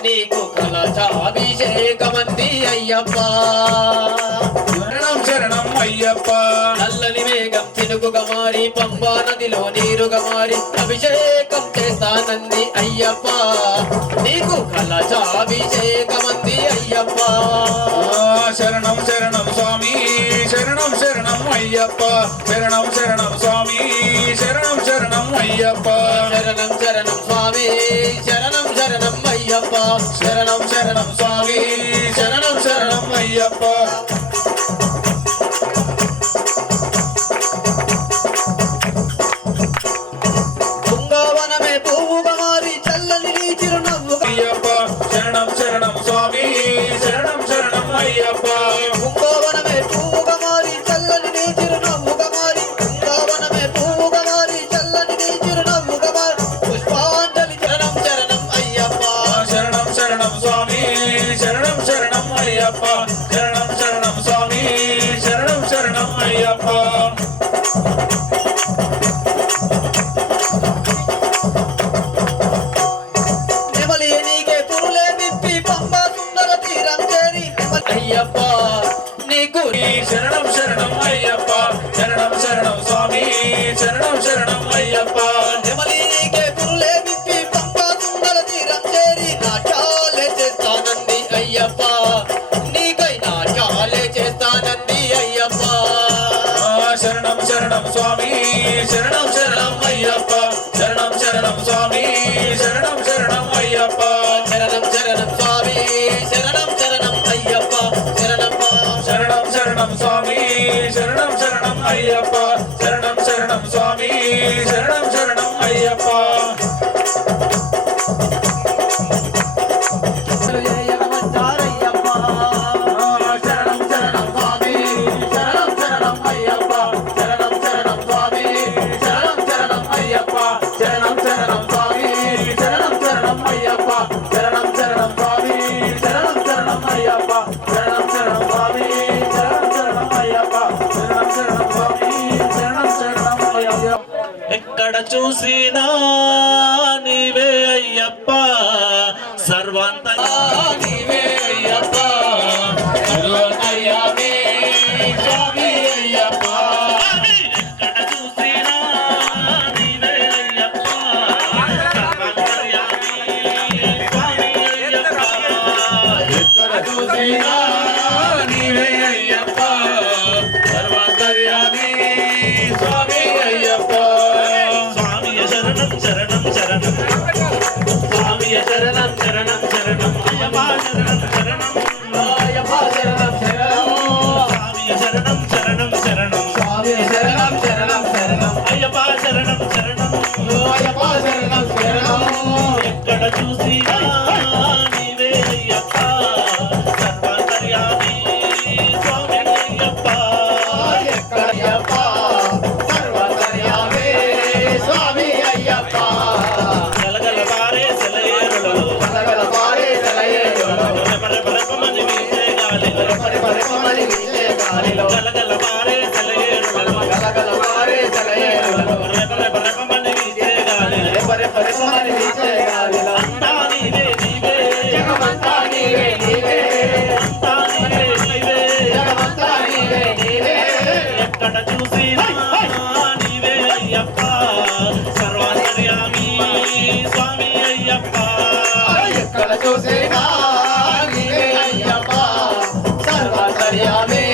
నీకు కలచ అభిషేకమంది అయ్యప్ప శరణం శరణం అయ్యప్ప నల్లని మేఘం చెలుకుగా మారి పంబా నదిలో నీరుగా మారి అభిషేకం చేస్తానంది అయ్యప్ప నీకు కలచ అభిషేకమంది అయ్యప్ప శరణం శరణం స్వామి శరణం శరణం అయ్యప్ప శరణం శరణం స్వామి శరణం శరణం అయ్యప్ప శరణం శరణం స్వామి శరణం శరణం అయ్యప్ప శరణం శరణం స్వామి శరణం శరణం అయ్యప్ప బృందావనమే పువ్వుగా మారి చల్లని నీ చిరునవ్వుగా అయ్యప్ప శరణం శరణం స్వామి శరణం శరణం అయ్యప్ప బృందావనమే పువ్వుగా మారి చల్లని నీ చిరునవ్వుగా మారి బృందావనమే పువ్వుగా మారి చల్లని నీ చిరునవ్వుగా మారి పుష్పాంజలి శరణం శరణం అయ్యప్ప శరణం శరణం స్వామి శరణం శరణం అయ్యప్ప శరణం శరణం స్వామి శరణం శరణం అయ్యప్ప నెమలి నీకే పురులే విప్పి పంబా సుందర తీరం చేరి అయ్యప్ప నీకు శరణం శరణం అయ్యప్ప శరణం శరణం స్వామి శరణం శరణం అయ్యప్ప నెమలి నీకే పురులే విప్పి పంబా సుందర తీరం చేరి నాట్యాలే చేస్తానంది అయ్యప్ప నీకై నాట్యాలే చేస్తానంది అయ్యప్ప శరణం శరణం స్వామి శరణం శరణం అయ్యప్ప శరణం శరణం స్వామి శరణం శరణం అయ్యప్ప శరణం శరణం స్వామి శరణం శరణం అయ్యప్ప శరణం శరణం శరణం స్వామి శరణం శరణం అయ్యప్ప శరణం శరణం స్వామి శరణం శరణం అయ్యప్ప చూసినా నీవే అయ్యప్ప సర్వాంతర్యా నీవే అయ్యప్ప సర్వాంతర్యామి స్వామి అయ్యప్ప ఎక్కడ చూసినా నీవే అయ్యప్ప సర్వాంతర్యామి స్వామి అయ్యప్ప ఎక్కడ చూసినా నీవే అయ్యప్ప సర్వాంతర్యామి స్వామి అయ్యప్ప స్వామియ శరణం శరణం శరణం స్వామియ శరణం శరణం శరణం అయ్యప్ప శరణం శరణం అయ్యప్ప శరణం శరణం స్వామియ శరణం శరణం శరణం స్వామియ శరణం శరణం శరణం అయ్యప్ప శరణం శరణం అయ్యప్ప శరణం శరణం ఎక్కడ చూసినా నీవే అయ్యప్ప సర్వాంతర్యామి స్వామి అయ్యప్ప ఎక్కడ అయ్యప్ప సర్వాంతర్యామి స్వామి అయ్యప్ప గలగల పారే సెలయేరులలో గలగల పారే సెలయేరులలో రెపరెపమని వీచే గాలిలో రెపరెపమని వీచే గాలిలో గలగల పారే సెలయేరులలో గలగల పారే సెలయేరులలో రెపరెపమని వీచే గాలిలో రెపరెపమని వీచే గాలిలో అంతా నీవే నీవే జగమంతా నీవే నీవే అంతా నీవే నీవే జగమంతా నీవే నీవే ఎక్కడ చూసినా నీవే అయ్యప్ప సర్వాంతర్యామి స్వామి అయ్యప్ప ఎక్కడ చూసినా నీవే అయ్యప్ప సర్వాంతర్యామి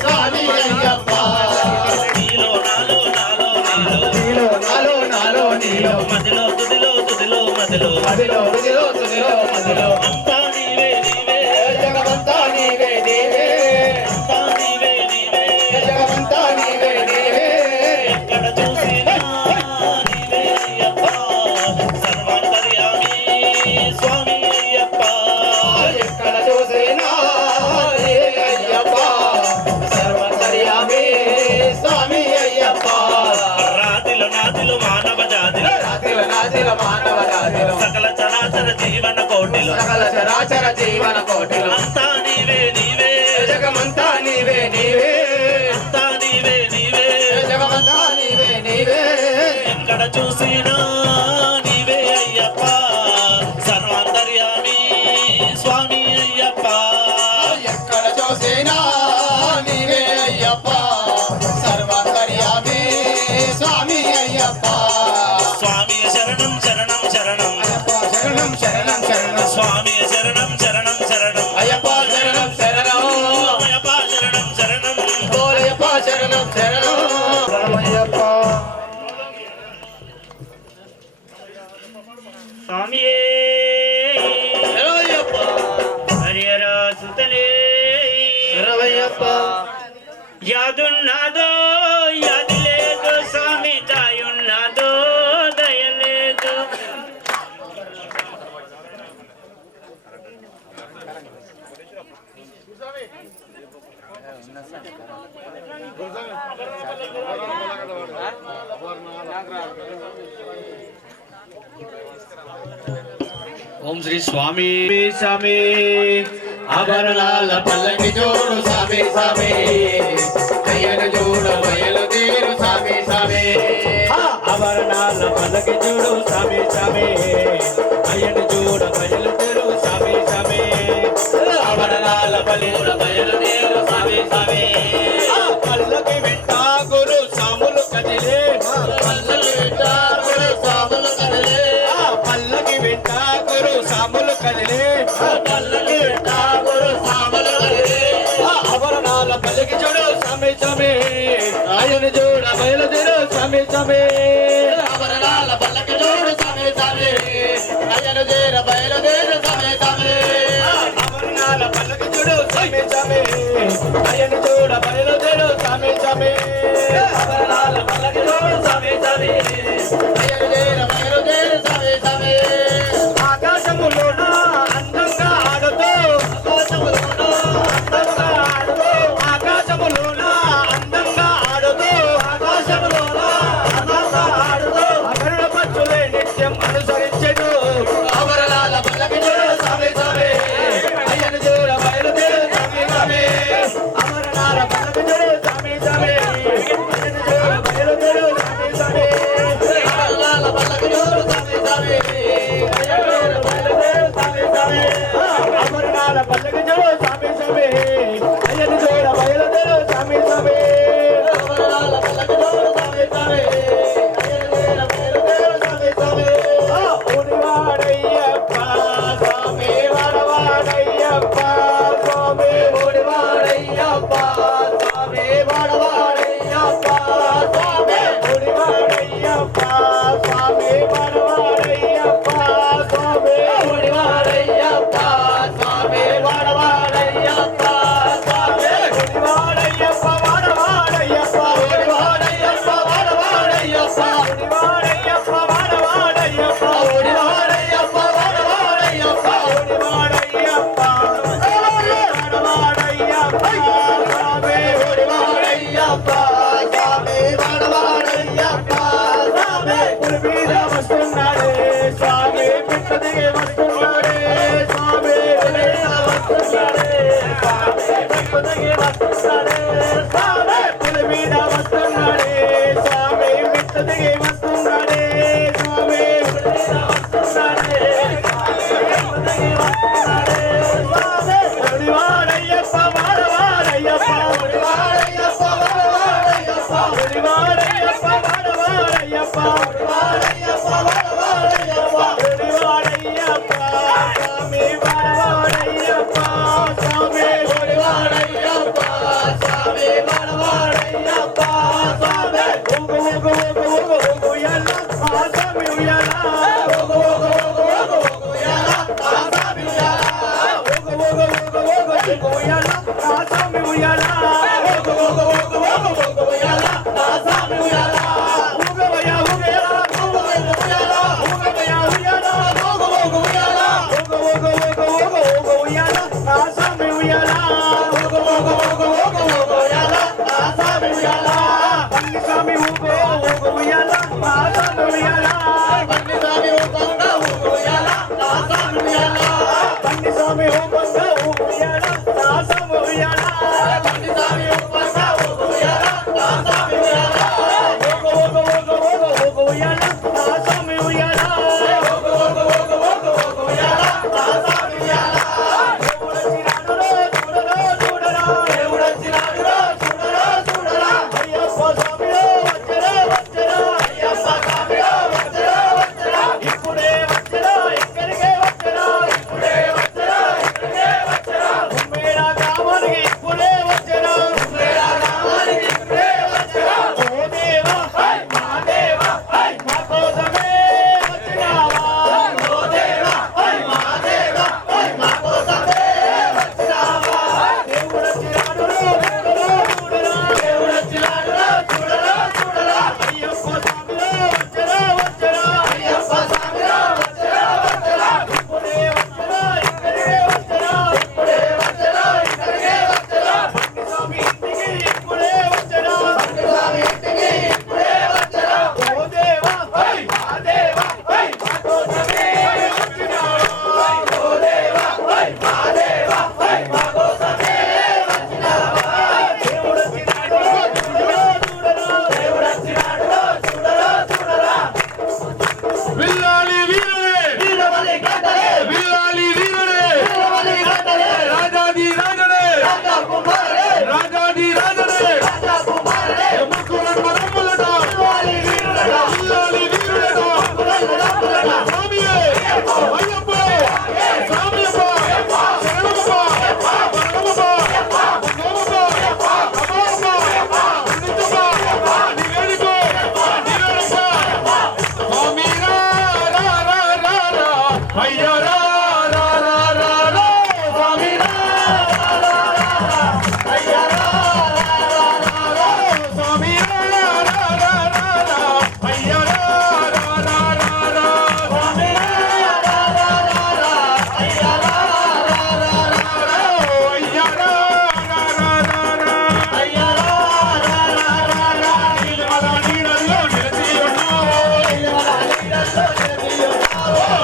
స్వామి అయ్యప్ప నీలో నాలో నాలో నీలో నాలో నాలో నీలో మదిలో తుదిలో తుదిలో మదిలో మదిలో తుదిలో తుదిలో మదిలో అంతా నీవే నీవే జగమంతా నీవే నీవే అంతా నీవే నీవే జగమంతా నీవే నీవే ఎక్కడ చూసినా నీవే అయ్యప్ప సర్వాంతర్యామి స్వామి అయ్యప్ప ఎక్కడ చూసినా నీవే అయ్యప్ప సర్వాంతర్యామి స్వామి అయ్యప్ప రాతిలో నాతిలో మానవ జాతిలో రాతిలో నాతిలో మానవ జాతిలో సకల చరాచర జీవన కోటిలో సకల చరాచర జీవన కోటిలో అంతా నీవే నీవే జగమంతా నీవే నీవే అంతా నీవే నీవే జగమంతా నీవే నీవే ఎక్కడ చూసినా నీవే అయ్యప్ప సర్వాంతర్యామి స్వామి అయ్యప్ప ఎక్కడ చూసినా నీవే అయ్యప్ప సర్వాంతర్యామి స్వామి అయ్యప్ప స్వామి శరణం శరణం శరణం అయ్యప్ప శరణం శరణం శరణం స్వామి శరణం శరణం శరణం అయ్యప్ప శరణం శరణం అయ్యప్ప శరణం శరణం అయ్యప్ప శరణం శరణం అయ్యప్ప స్వామియే అయ్యప్ప హరిహర సుతనే అయ్యప్ప యాదున్నదో యాది లేదు స్వామి దాయున్నదో దయలేదు ఓం శ్రీ స్వామి స్వామి ఆభరణాల పల్లకి జోడు స్వామి స్వామి అయ్యను చూడు బయలు తీరు స్వామి స్వామి ఆభరణాల పల్లకి చూడు స్వామి స్వామి అయ్యను చూడ బయలు తీరు స్వామి స్వామి ఆభరణాల బయలు తీరు స్వామి స్వామి పల్లకి వెంట గురు సాములు కదిలే పల్లకి వెంట గురు సాములు కదిలే పల్లకి వెంట గురు సాములు కదిలే పల్లకి వెంట గురు సాములు కదిలే ఆభరణాల పల్లకి చూడు స్వామి స్వామి ఆయన చూడ బయలుదేరు స్వామి స్వామి ఆభరణాల పల్లకి చూడు స్వామి స్వామి ఆయన చేర బయలుదేరు స్వామి స్వామి ఆభరణాల పల్లకి చూడు స్వామి స్వామి ఆయన చూడ బయలుదేరు స్వామి స్వామి ఆభరణాల పల్లకి చూడు స్వామి స్వామి ఆయన చేర బయలుదేరు స్వామి స్వామి ఆకాశములోన అందంగా ఆడుతూ ఆకాశములోన అందంగా ఆడుతూ ఆకాశములోన అందంగా ఆడుతూ అగరుడ పచ్చులే నిత్యం అనుసరించెను ఆభరణాల పల్లకి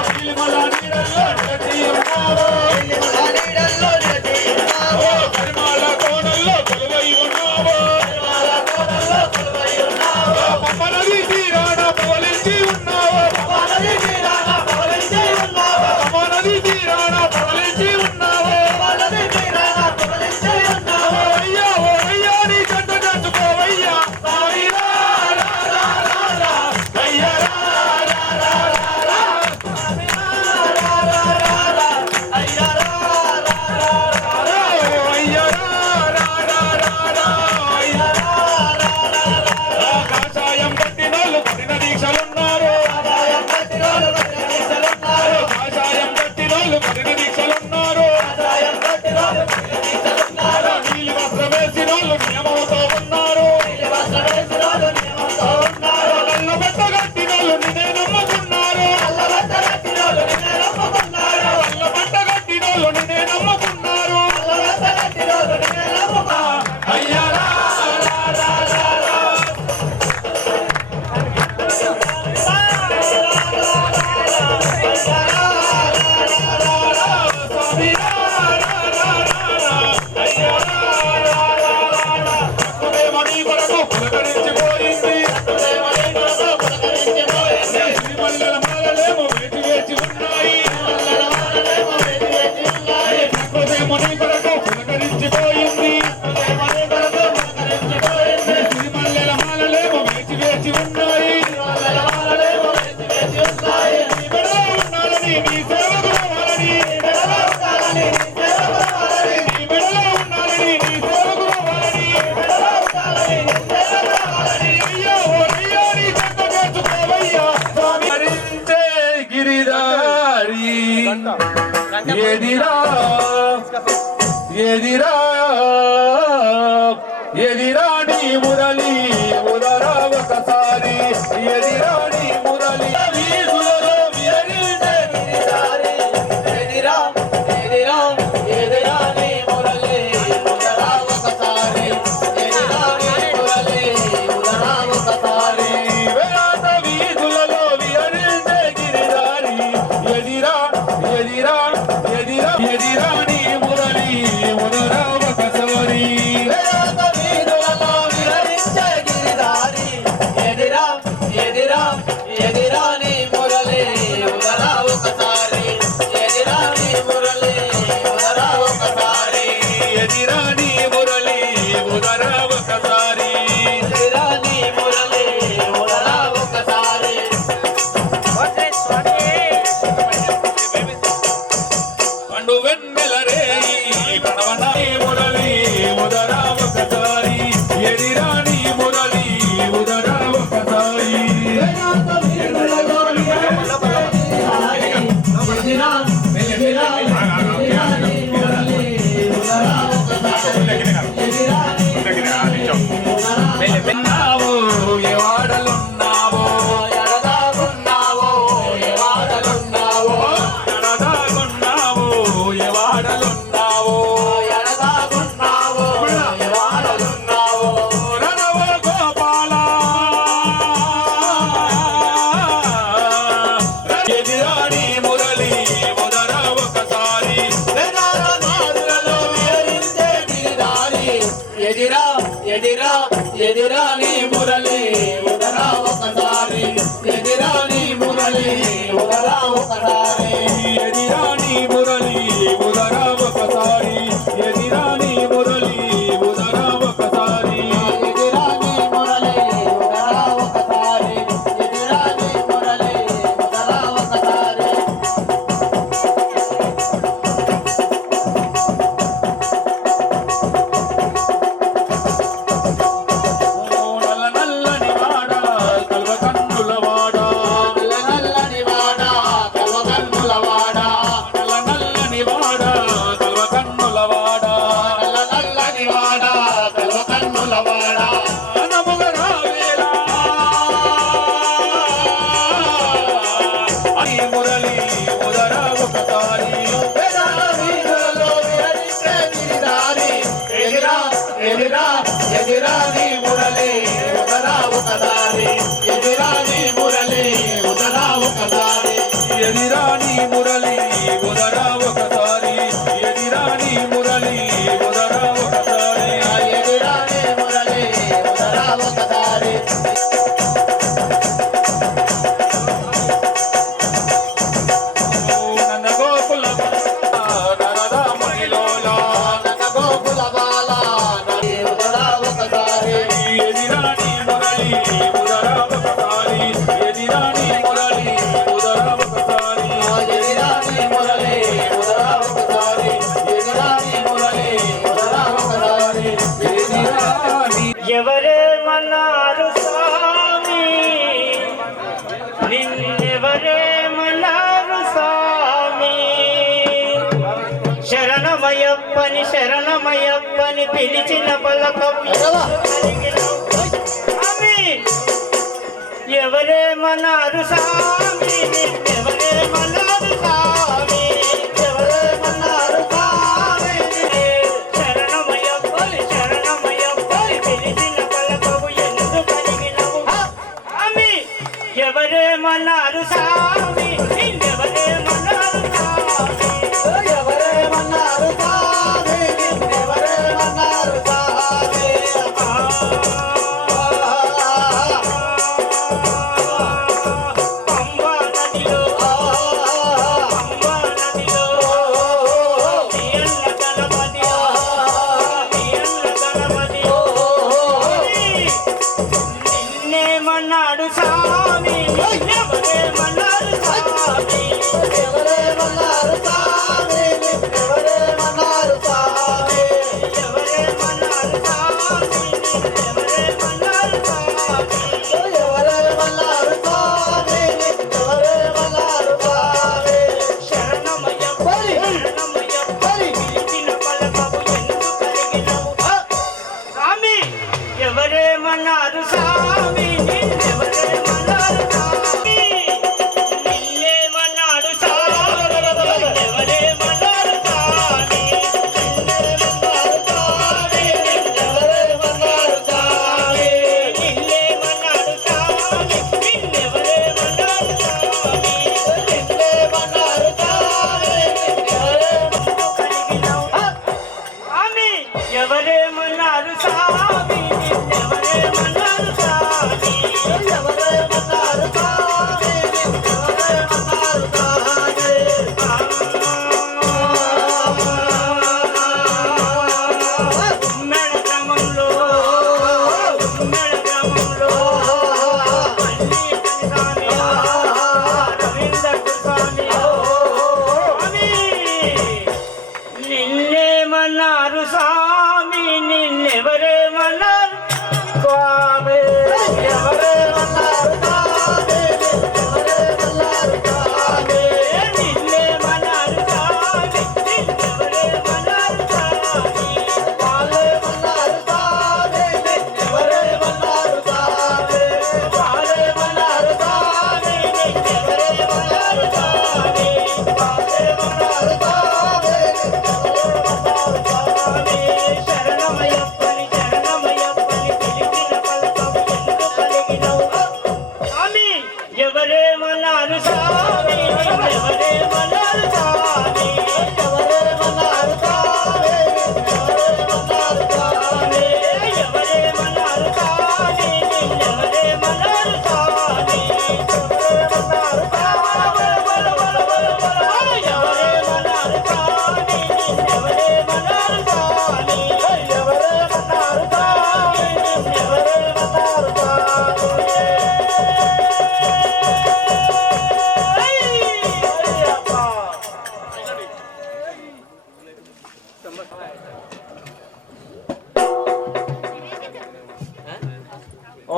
నీలిమల నీడల్లో నీ సేవకు రావాలని మెడలో ఉండాలని నీ సేవకు రావాలని నీ మెడలో ఉండాలని నీ సేవకు రావాలని మెడలో ఉండాలని నీ సేవకు రావాలని అయ్యో అయ్యో నీ చెంత చేర్చుకోవయ్యా స్వామి హరించే గిరిధారి ఎదిరా ఎదిరా ఎదిరాణి మురళి ఉదరా ఒకసారి ఎదిరాణి మురళి వీధులలో విహరించే గిరిధారి ఎదిరా ఎదిరా ఎదిరా నీ మురళి ఉదరా ఒకసారి ఎదిరా నీ మురళి ఉదరా ఒకసారి వేద వీధులలో విహరించే గిరిధారి ఎదిరా ఎదిరా ఎదిరా ఎదిరాణి మురళి ఉదరా ఒకసారి వేద వీధులలో విహరించే గిరిధారి ఎదిరా ఎదిరా ఎదిరా నీ మురళి ఉదరా ఒకసారి ఎదిరా నీ మురళి ఉదరా ఒకసారి ఎదిరాణి మురళి ఉదరా ఒకసారి ఎదిరా నీ మురళి ఉదరా ఒకసారి పండు వెన్నెల రేయి ప్రణవనాయి మురళి ఉదరా ఒకసారి ఎదిరాణి మురళి ఉదరా ఒకసారి విన్నావో ఏ వాడలున్నావో ఎడదాగున్నావో ఏ వాడలున్నావో ఎడదాగున్నావో ఏ వాడలున్నావో ఎడదాగున్నావో ఏ వాడలున్నావో రణవ గోపాల ఎదిరాణి మురళి ఉదరా ఒకసారి వేదాల మారులలో విహరించే గిరిధారి ఎదిరా ఎదిరా ఎదిరా నీ మురళి ఉదరా ఒకసారి ఎదిరా నీ మురళి ఉదరా ఒకసారి ఎదిరాణి మురళి ఉదరా ఒకసారి ఎదిరాణి మురళి ఉదరా ఒకసారి ఎదిరా నీ మురళి ఉదరా ఒకసారి ఎదిరా నీ మురళి ఉదరా ఒకసారి నల్ల నల్లని వాడ కల్వ కన్నుల వాడ నల్ల నల్లని వాడ కల్వకన్నుల వాడ నల్ల నల్లని వాడ కల్వ కన్నుల వాడ నల్ల నల్లని వాడ కల్వకన్నుల వాడ అనముగరా వేళ అని మురళి ఉదరా ఒకసారి వేదాల వీధులలో విహరించే గిరిధారి ఎదిరా ఎదిరా ఎదిరా నీ మురళి ఉదరా ఒకసారి ఎదిరా నీ మురళి ఉదరా ఒకసారి ఎదిరాణి మురళి ఉదరా ఒకసారి ఎదిరాణి మురళి ఉదరా ఒకసారి ఎదిరా నీ మురళి ఉదరా ఒకసారి నన్న గోకుల నరదా మణిలోలా నగ గోకుల బాల నది ఉదరా ఒకసారి ఎదిరాణి మురళి ఉదరా ఒకసారి ఎదిరాణి మురళి ఉదరా ఒకసారి ఎదిరా నీ మురళి ఉదరా ఒకసారి ఎదిరా నీ మురళి ఉదరా ఒకసారి ఎదిరాణి ఎవరేమన్నారు స్వామి నిన్నెవరేమన్నారు స్వామి శరణమయ్యప్పని శరణమయ్యప్పని పిలిచిన పలకం స్వామి ఎవరేమన్నారు స్వామి నిన్నెవరేమన్నారు స్వామి ఎవరేమన్నారు స్వామి శరణమయ్యప్పని శరణమయ్యప్పని పిలిచిన పలకము ఎందుకు కలిగినవు స్వామి ఎవరేమన్నారు స్వామి నిన్నెవరేమన్నారు స్వామి ఎవరేమన్నారు స్వామి నిన్నెవరేమన్నారు స్వామి పంబా నదిలో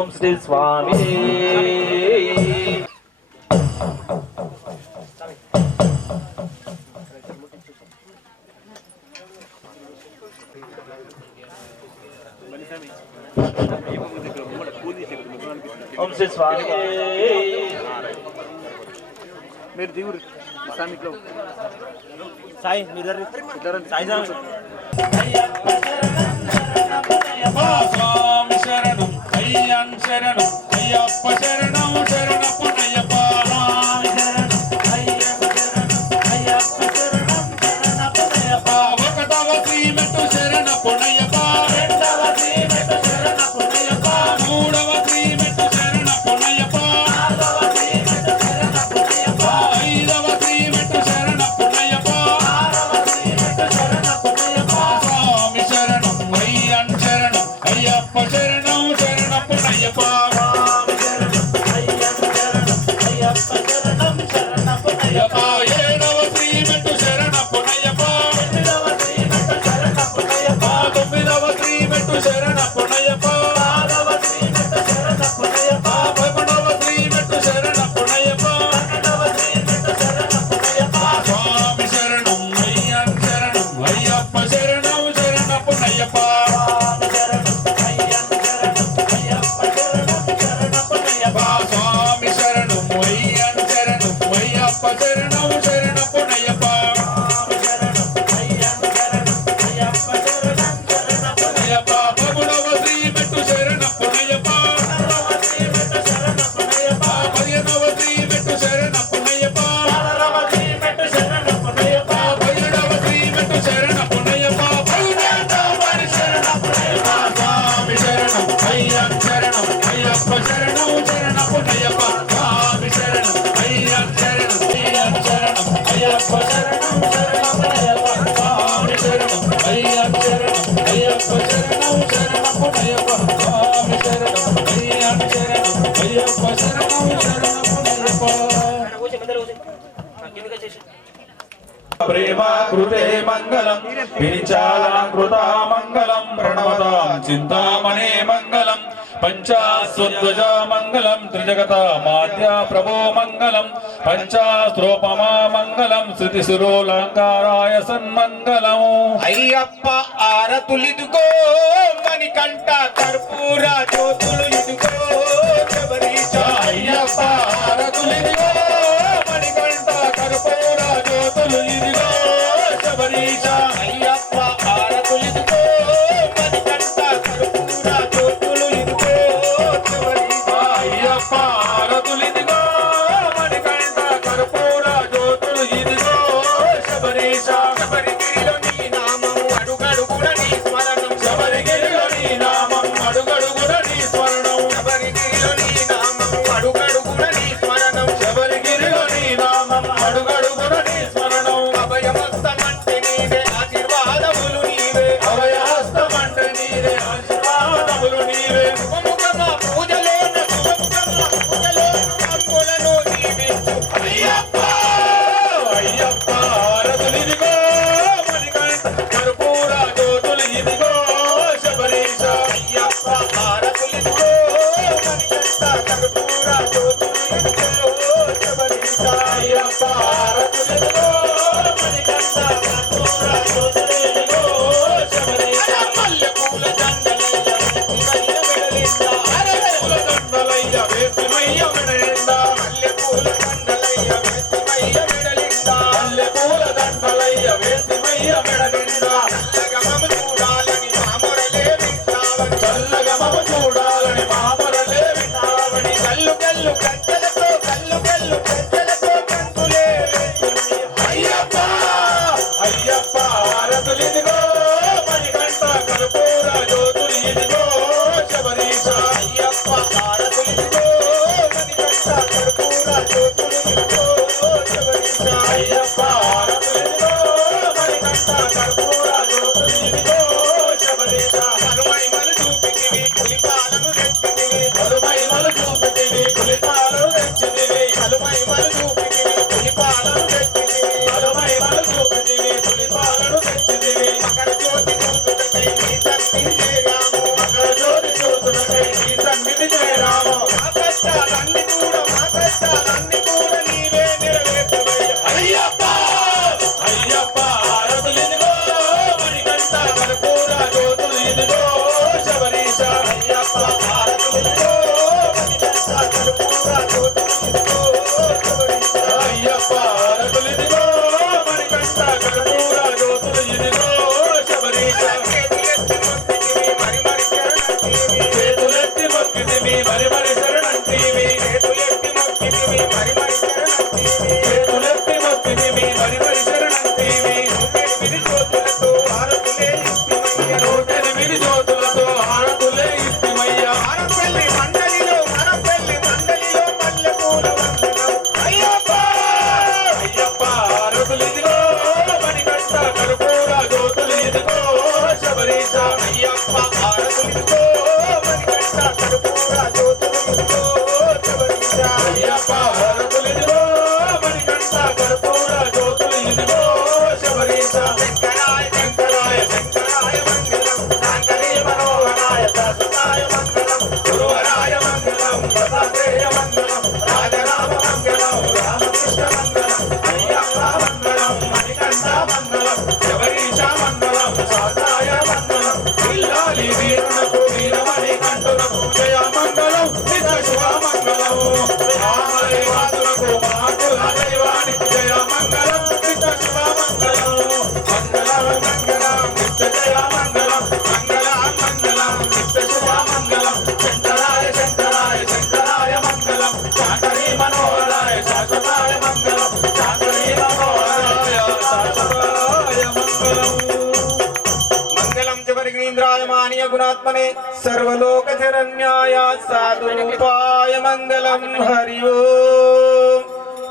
ఓం శ్రీ స్వామి ఓం శ్రీ స్వామి మీరు దిగురు సామిట్లో సాయి మీరు సాయి స్వామి శరణం అయ్యన్ శరణం అయ్యప్ప శరణం శరణపు అయ్యప్ప ఒకటవ శ్రీమెట్టు శరణపు అయ్యప్ప మూడవ శ్రీమెట్టు శరణపు అయ్యప్ప ఐదవ శ్రీమెట్టు శరణపు అయ్యప్ప స్వామి శరణం అయ్యన్ శరణం అయ్యప్ప శరణం శరణపు అయ్యప్ప అయ్యప్ప ఏడవ శ్రీమెట్టు శరణపు అయ్యప్ప తొమ్మిదవ శ్రీమెట్టు శరణపు అయ్యప్ప పదకొండవ శ్రీమెట్టు శరణపు అయ్యప్ప స్వామి శరణం అయ్యన్ శరణం అయ్యప్ప శరణం శరణపు అయ్యప్ప స్వామి శరణం అయ్యన్ శరణం అయ్యప్ప శరణం శరణపు అయ్యప్ప అయ్యప్ప పదమూడవ శ్రీమెట్టు శరణపు అయ్యప్ప పదిహేనవ శ్రీమెట్టు శరణపు అయ్యప్ప పదిహేడవ శ్రీమెట్టు శరణపు అయ్యప్ప స్వామి శరణం అయ్యన్ శరణం అయ్యప్ప శరణం శరణపు అయ్యప్ప స్వామి శరణం అయ్యన్ శరణం అయ్యన్ శరణం అయ్యప్ప శరణం శరణపు అయ్యప్ప స్వామి శరణం అయ్యన్ శరణం అయ్యప్ప శరణం శరణపు అయ్యప్ప స్వామి శరణం అయ్యన్ శరణం అయ్యప్ప శరణం శరణపు అయ్యప్ప ప్రేమాకృతే మంగళం విచాలాకృతా మంగళం ప్రణవతాం చింతామణే మంగళం పంచాస్వధ్వజ మంగళం త్రిజగత మాధ్య ప్రభో మంగళం పంచాస్త్రోపమా మంగళం శృతిశిరోలంకారాయ సన్మంగళం అయ్యప్ప ఆరతులిదుగో మణికంఠ కర్పూర జ్యోతులు ఇదుగో శబరీశ అయ్యప్ప ఆరతులిదిగో మణికంఠ కర్పూర జ్యోతులు ఇదిగో శబరీశ అయ్యప్ప ఆరతులిదుగో మణికంఠ కర్పూర జ్యోతులు ఇదుగో శబరీశ అయ్యప్ప ఆరతులిదిగో మణికంఠ కర్పూర జ్యోతులు ఇదిగో శబరీశ శబరిగిరిలో నీ నామం అడుగడుగున నీ స్మరణం శబరిగిరిలో నీ నామం అడుగడుగున నీ స్మరణం శబరిగిరిలో నీ నామం అడుగడుగున నీ స్మరణం శబరిగిరిలో నీ నామం అడుగడుగున నీ స్మరణం అభయమస్తమంటే నీవే ఆశీర్వాదములు నీవే అభయహస్తమంటే నీవే ఆశీర్వాదములు నీవే శుభముఖమా పూజలోన శుభముఖమా పూజలోన కప్పులను దీవిస్తూ అయ్యప్ప అయ్యప్ప ఆరతులిదిగో మణికంఠ కర్పూర జ్యోతులు ఇదిగో శబరీశ అయ్యప్ప హారతులిదుగో మణికంఠ కర్పూర జ్యోతులు ఇదుగో శబరీశ అయ్యప్ప ఆరతులిదిగో మణికంఠ కర్పూర జ్యోతులు ఇదిగో శబరీశ మల్లెపూల దండలయ్య వెతిమయ్య మెడలిందా మల్లెపూల దండలయ్య వేసిమయ్య మెడలిందా మల్లెపూల దండలయ్య మల్లెపూల దండలయ్య వెతిమయ్య మెడలిందా వేసిమయ్య మెడలిందా చల్లగమము చూడాలని మామొరలే వింటావని చల్లగమము చూడాలని మామరలే విన్నావని కల్లు కల్లు కట్టెలతో కల్లు కల్లు కట్టెలతో కంకులే వేస్తుంది. అయ్యప్ప అయ్యప్ప ఆరతులిదిగో మణికంఠ కర్పూర జ్యోతులు ఇదిగో శబరీశ అయ్యప్ప హారతులిదిగో మణికంఠ కర్పూర జ్యోతులు ఇదిగో శబరీశ. అయ్యప్ప ఆరతులిదిగో మణికంఠ కర్పూర జ్యోతులు ఇదిగో శబరీశ మనుమహిమలు చూపితివి పులిపాలను తెచ్చితివి మరుమహిమలు చూపితివి పులిపాలను తెచ్చితివి మనుమహిమలు చూపితివి పులిపాలను తెచ్చితివి మరుమహిమలు చూపితివి పులిపాలను తెచ్చితివి మకర జ్యోతి చూపుటకై నీ సన్నిధి చేరాము మకర జ్యోతి చూతునకై నీ సన్నిధి చేరా మార్కండేయ మంగళం రాజరామ మంగళం రామకృష్ణ మంగళం అయ్యప్ప మంగళం మణికంఠ మంగళం శబరీష మంగళం శాతాయ మంగళం ఇల్లాలి వీరునకు వీరమణి కంఠునకు జయ మంగళం నిజ శుభ మంగళం రామదేవాదులకు మాతుల దైవానికి జయ మంగళం నిజ శుభ మంగళం మంగళం మంగళం నిత్య జయ మంగళం మంగళం మంగళం నిత్య శుభ మంగళం శంకరాయ శంకరాయ శంకరాయ మంగళం శాంకరీ మనోహరాయ శాశ్వతాయ మంగళం శాంకరీ మనోహరాయ శాశ్వతాయ మంగళం మంగళం జపరిగ్రీంద్రాయ మానీయ గుణాత్మనే సర్వలోక శరణ్యాయ సాధురూపాయ మంగళం హరి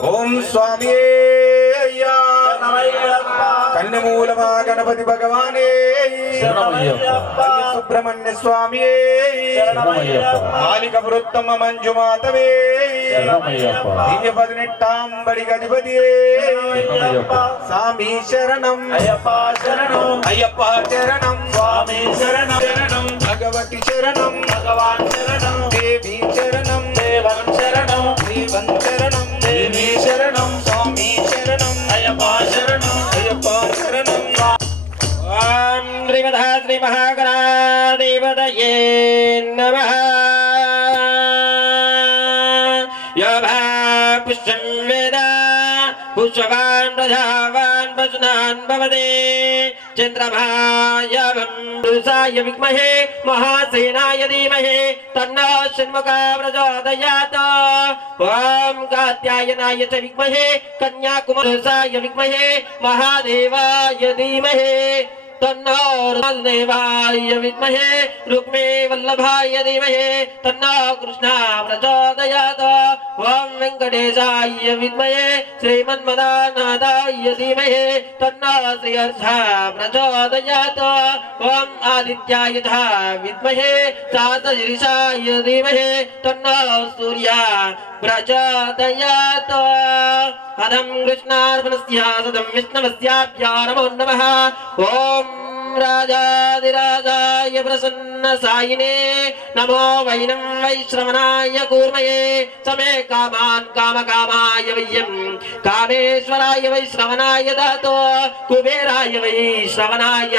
ఓం స్వామియే అయ్యా కన్యమూలమా గణపతి భగవానే సుబ్రహ్మణ్య స్వామియే మాలిక వృత్తమ మంజుమాతవే దివ్య పదినెట్టాంబడి గజపతియే స్వామి శరణం అయ్యప్ప శరణం అయ్యప్ప శరణం స్వామి శరణం శరణం భగవతి శరణం భగవాన్ శరణం దేవి శరణం దేవన్ శరణం దేవన్ శరణం దేవి శరణం స్వామి శరణం అయ్యప్ప శరణం అయ్యప్ప శరణం ఓం శ్రీమదః శ్రీ మహాగణాధిపతయే నమః యో భా పుష్పం వేద పుష్పవాన్ ప్రజావాన్ పశునాన్ భవతే చంద్రమాయవం పురుషాయ విద్మహే మహాసేనాయ ధీమహి తన్నో షణ్ముఖః ప్రచోదయాత్ ఓం కాత్యాయనాయ చ విద్మహే కన్యాకుమారాయ విద్మహే మహాదేవాయ ధీమహి तन्नो देवाय विद्महे रुक्मे वल्लभाय धीमहि तन्नो कृष्णा प्रचोदयात् ओम वेंकटेशाय विद्महे श्रीमन्मदानाथाय धीमहि तन्नो श्रीहर्षः प्रचोदयात् ओम आदित्याय विद्महे सातशीर्षाय धीमहि तन्नो सूर्यः प्रचोदयात् अदं कृष्णार्पणस्य सदं विष्णवस्याभ्यो नमो नमः ओम राजाधिराजाय प्रसन्नसायिने नमो वैनं वैश्रवणाय कूर्मये समे कामान् कामकामाय वैयं कामेश्वराय वैश्रवणाय दातो कुबेराय वैश्रवणाय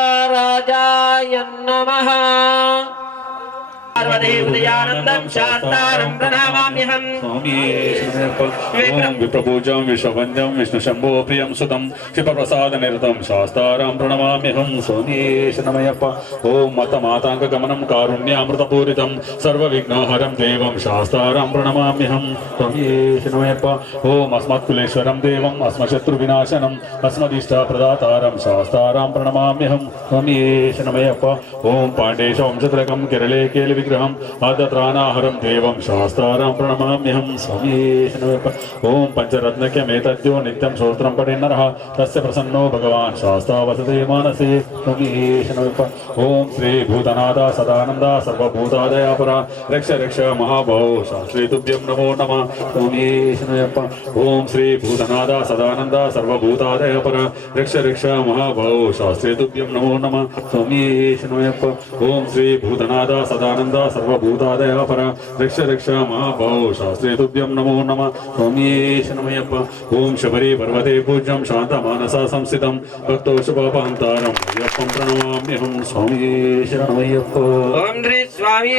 महाराजाय नमः पार्वतीपदयानन्दं शास्तारं प्रणमाम्यहम् ओम विप्रपूजं विश्ववन्द्यं विष्णुशम्भो प्रियं सुतं क्षिप्रप्रसादनिरतं शास्तारं प्रणमाम्यहं सोमेशनमयप्प ओम मतमाताङ्गगमनं कारुण्यामृतपूरितं सर्वविघ्नोहरं देवं शास्तारं प्रणमाम्यहं सोमेशनमयप्प ओम अस्मत्कुलेश्वरं देवं अस्मशत्रुविनाशनं अस्मदिष्टप्रदातारं शास्तारं प्रणमाम्यहं सोमेशनमयप्प ओम पाण्डेश वंशत्रकं केरले केलि विग्रहम् आदत्रानाहरं देवं शास्तारं प्रणमाम्यहं स्वामीशनमयप्प ओम पंचरत्नक्यमेतद्यो नित्यं स्तोत्रं पठेन्नरः तस्य प्रसन्नो भगवान् शास्ता वसते मानसे स्वामीशनमयप्प ओम श्री भूतनाथ सदानन्द सर्वभूतादयापरा रक्ष रक्ष महाभावो शास्त्री तुभ्यं नमो नमः स्वामीशनमयप्प ओम श्री भूतनाथ सदानन्द सर्वभूतादयापरा रक्ष रक्ष महाभावो शास्त्री तुभ्यं नमो नमः स्वामीशनमयप्प ओम श्री भूतनाथ सदानंद सर्वभूतादयापरा रक्ष रक्ष महाभावो शास्त्रे तुभ्यं नमो नमः स्वामीशनमयप्प ओम शबरी पर्वते पूज्यं शान्तमानसा संस्थितं भक्तोषपापान्तारं अय्यप्पं प्रणमाम्यहं स्वामीशनमयप्प ओम श्री स्वामी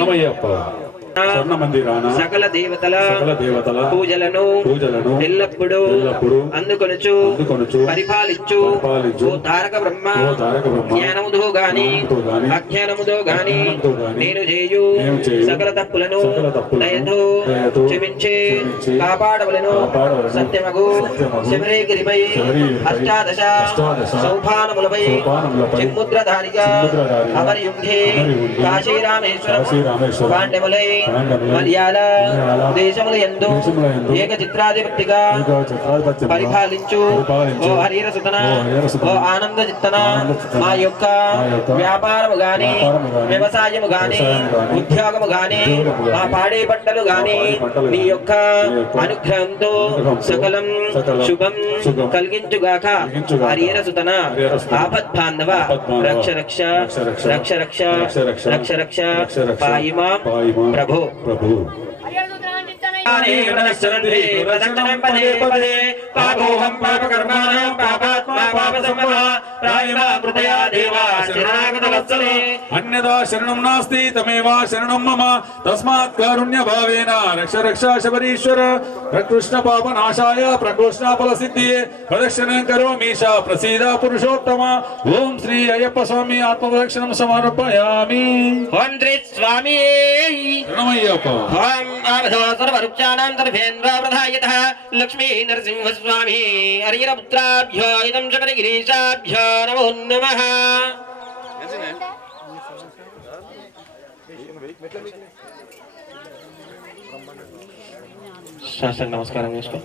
नमयप्प స్వర్ణ మందిరాన సకల దేవతల పూజలను ఎల్లప్పుడూ అందుకొనుచు పరిపాలించు ఓ తారక బ్రహ్మ జ్ఞానముతో గాని అజ్ఞానముతో గాని నేను చేయు సకల తప్పులను దయతో క్షమించి కాపాడవలెను సత్యమగు శబరిగిరిపై అష్టాదశ సౌపానములపై చిన్ముద్రధారిగా అమర్యుంఘే కాశీరామేశ్వరం పాండవులై మలయాళ దేశముల యందు ఏకచిత్రాధిపత్తిగా పరిపాలించు ఓ హరిహర సుతన ఓ ఆనంద చిత్తన మా యొక్క వ్యాపారము గాని వ్యవసాయము గాని ఉద్యోగము గాని మా పాడే పంటలు గాని నీ యొక్క అనుగ్రహంతో సకలం శుభం కలిగించుగాక హరిహర సుతన ఆపద్ బాంధవ రక్ష రక్ష రక్ష రక్ష రక్ష రక్ష పాయిమా ప్రభు పాపోహం పాపకర్మాణం పాపాత్మా పాపసంభవ ప్రాయమా కృపయా దేవా శరణాగత వత్సలే అన్యదా శరణం నాస్తి తమేవా శరణం మమ తస్మాత్ కారుణ్య భావేన రక్ష రక్ష శబరీశ్వర ప్రకృష్ణ పాప నాశాయ ప్రకృష్ణ ఫల సిద్ధియే ప్రదక్షిణం కరోమీశ ప్రసీద పురుషోత్తమ ఓం శ్రీ అయ్యప్ప స్వామి ఆత్మప్రదక్షిణం సమర్పయామి ఓం శ్రీ స్వామి శరణమయ్యప్ప ఓం ఆవధో సర్వరుచానాం తర్భేంద్ర ప్రధాయతః లక్ష్మీ నరసింహ స్వామి హరిహరపుత్రాభ్యో ఇదం శబరిగిరీశాభ్యో నమో నమః శాస్త్ర నమస్కారం చేసుకో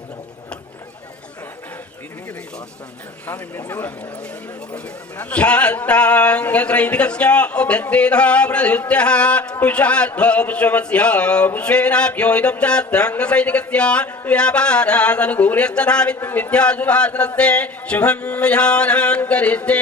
శాస్త్రాంగ శ్రైతికస్య ఉభ్యద్వేదః ప్రతిష్ఠః పుషాధ్వో పుష్పమస్య పుష్పేనాభ్యో ఇదం శాస్త్రాంగ శ్రైతికస్య వ్యాపారాదనుకూల్యస్తథా విద్యాశుభాసనస్య శుభం విధానాన్ కరిష్యే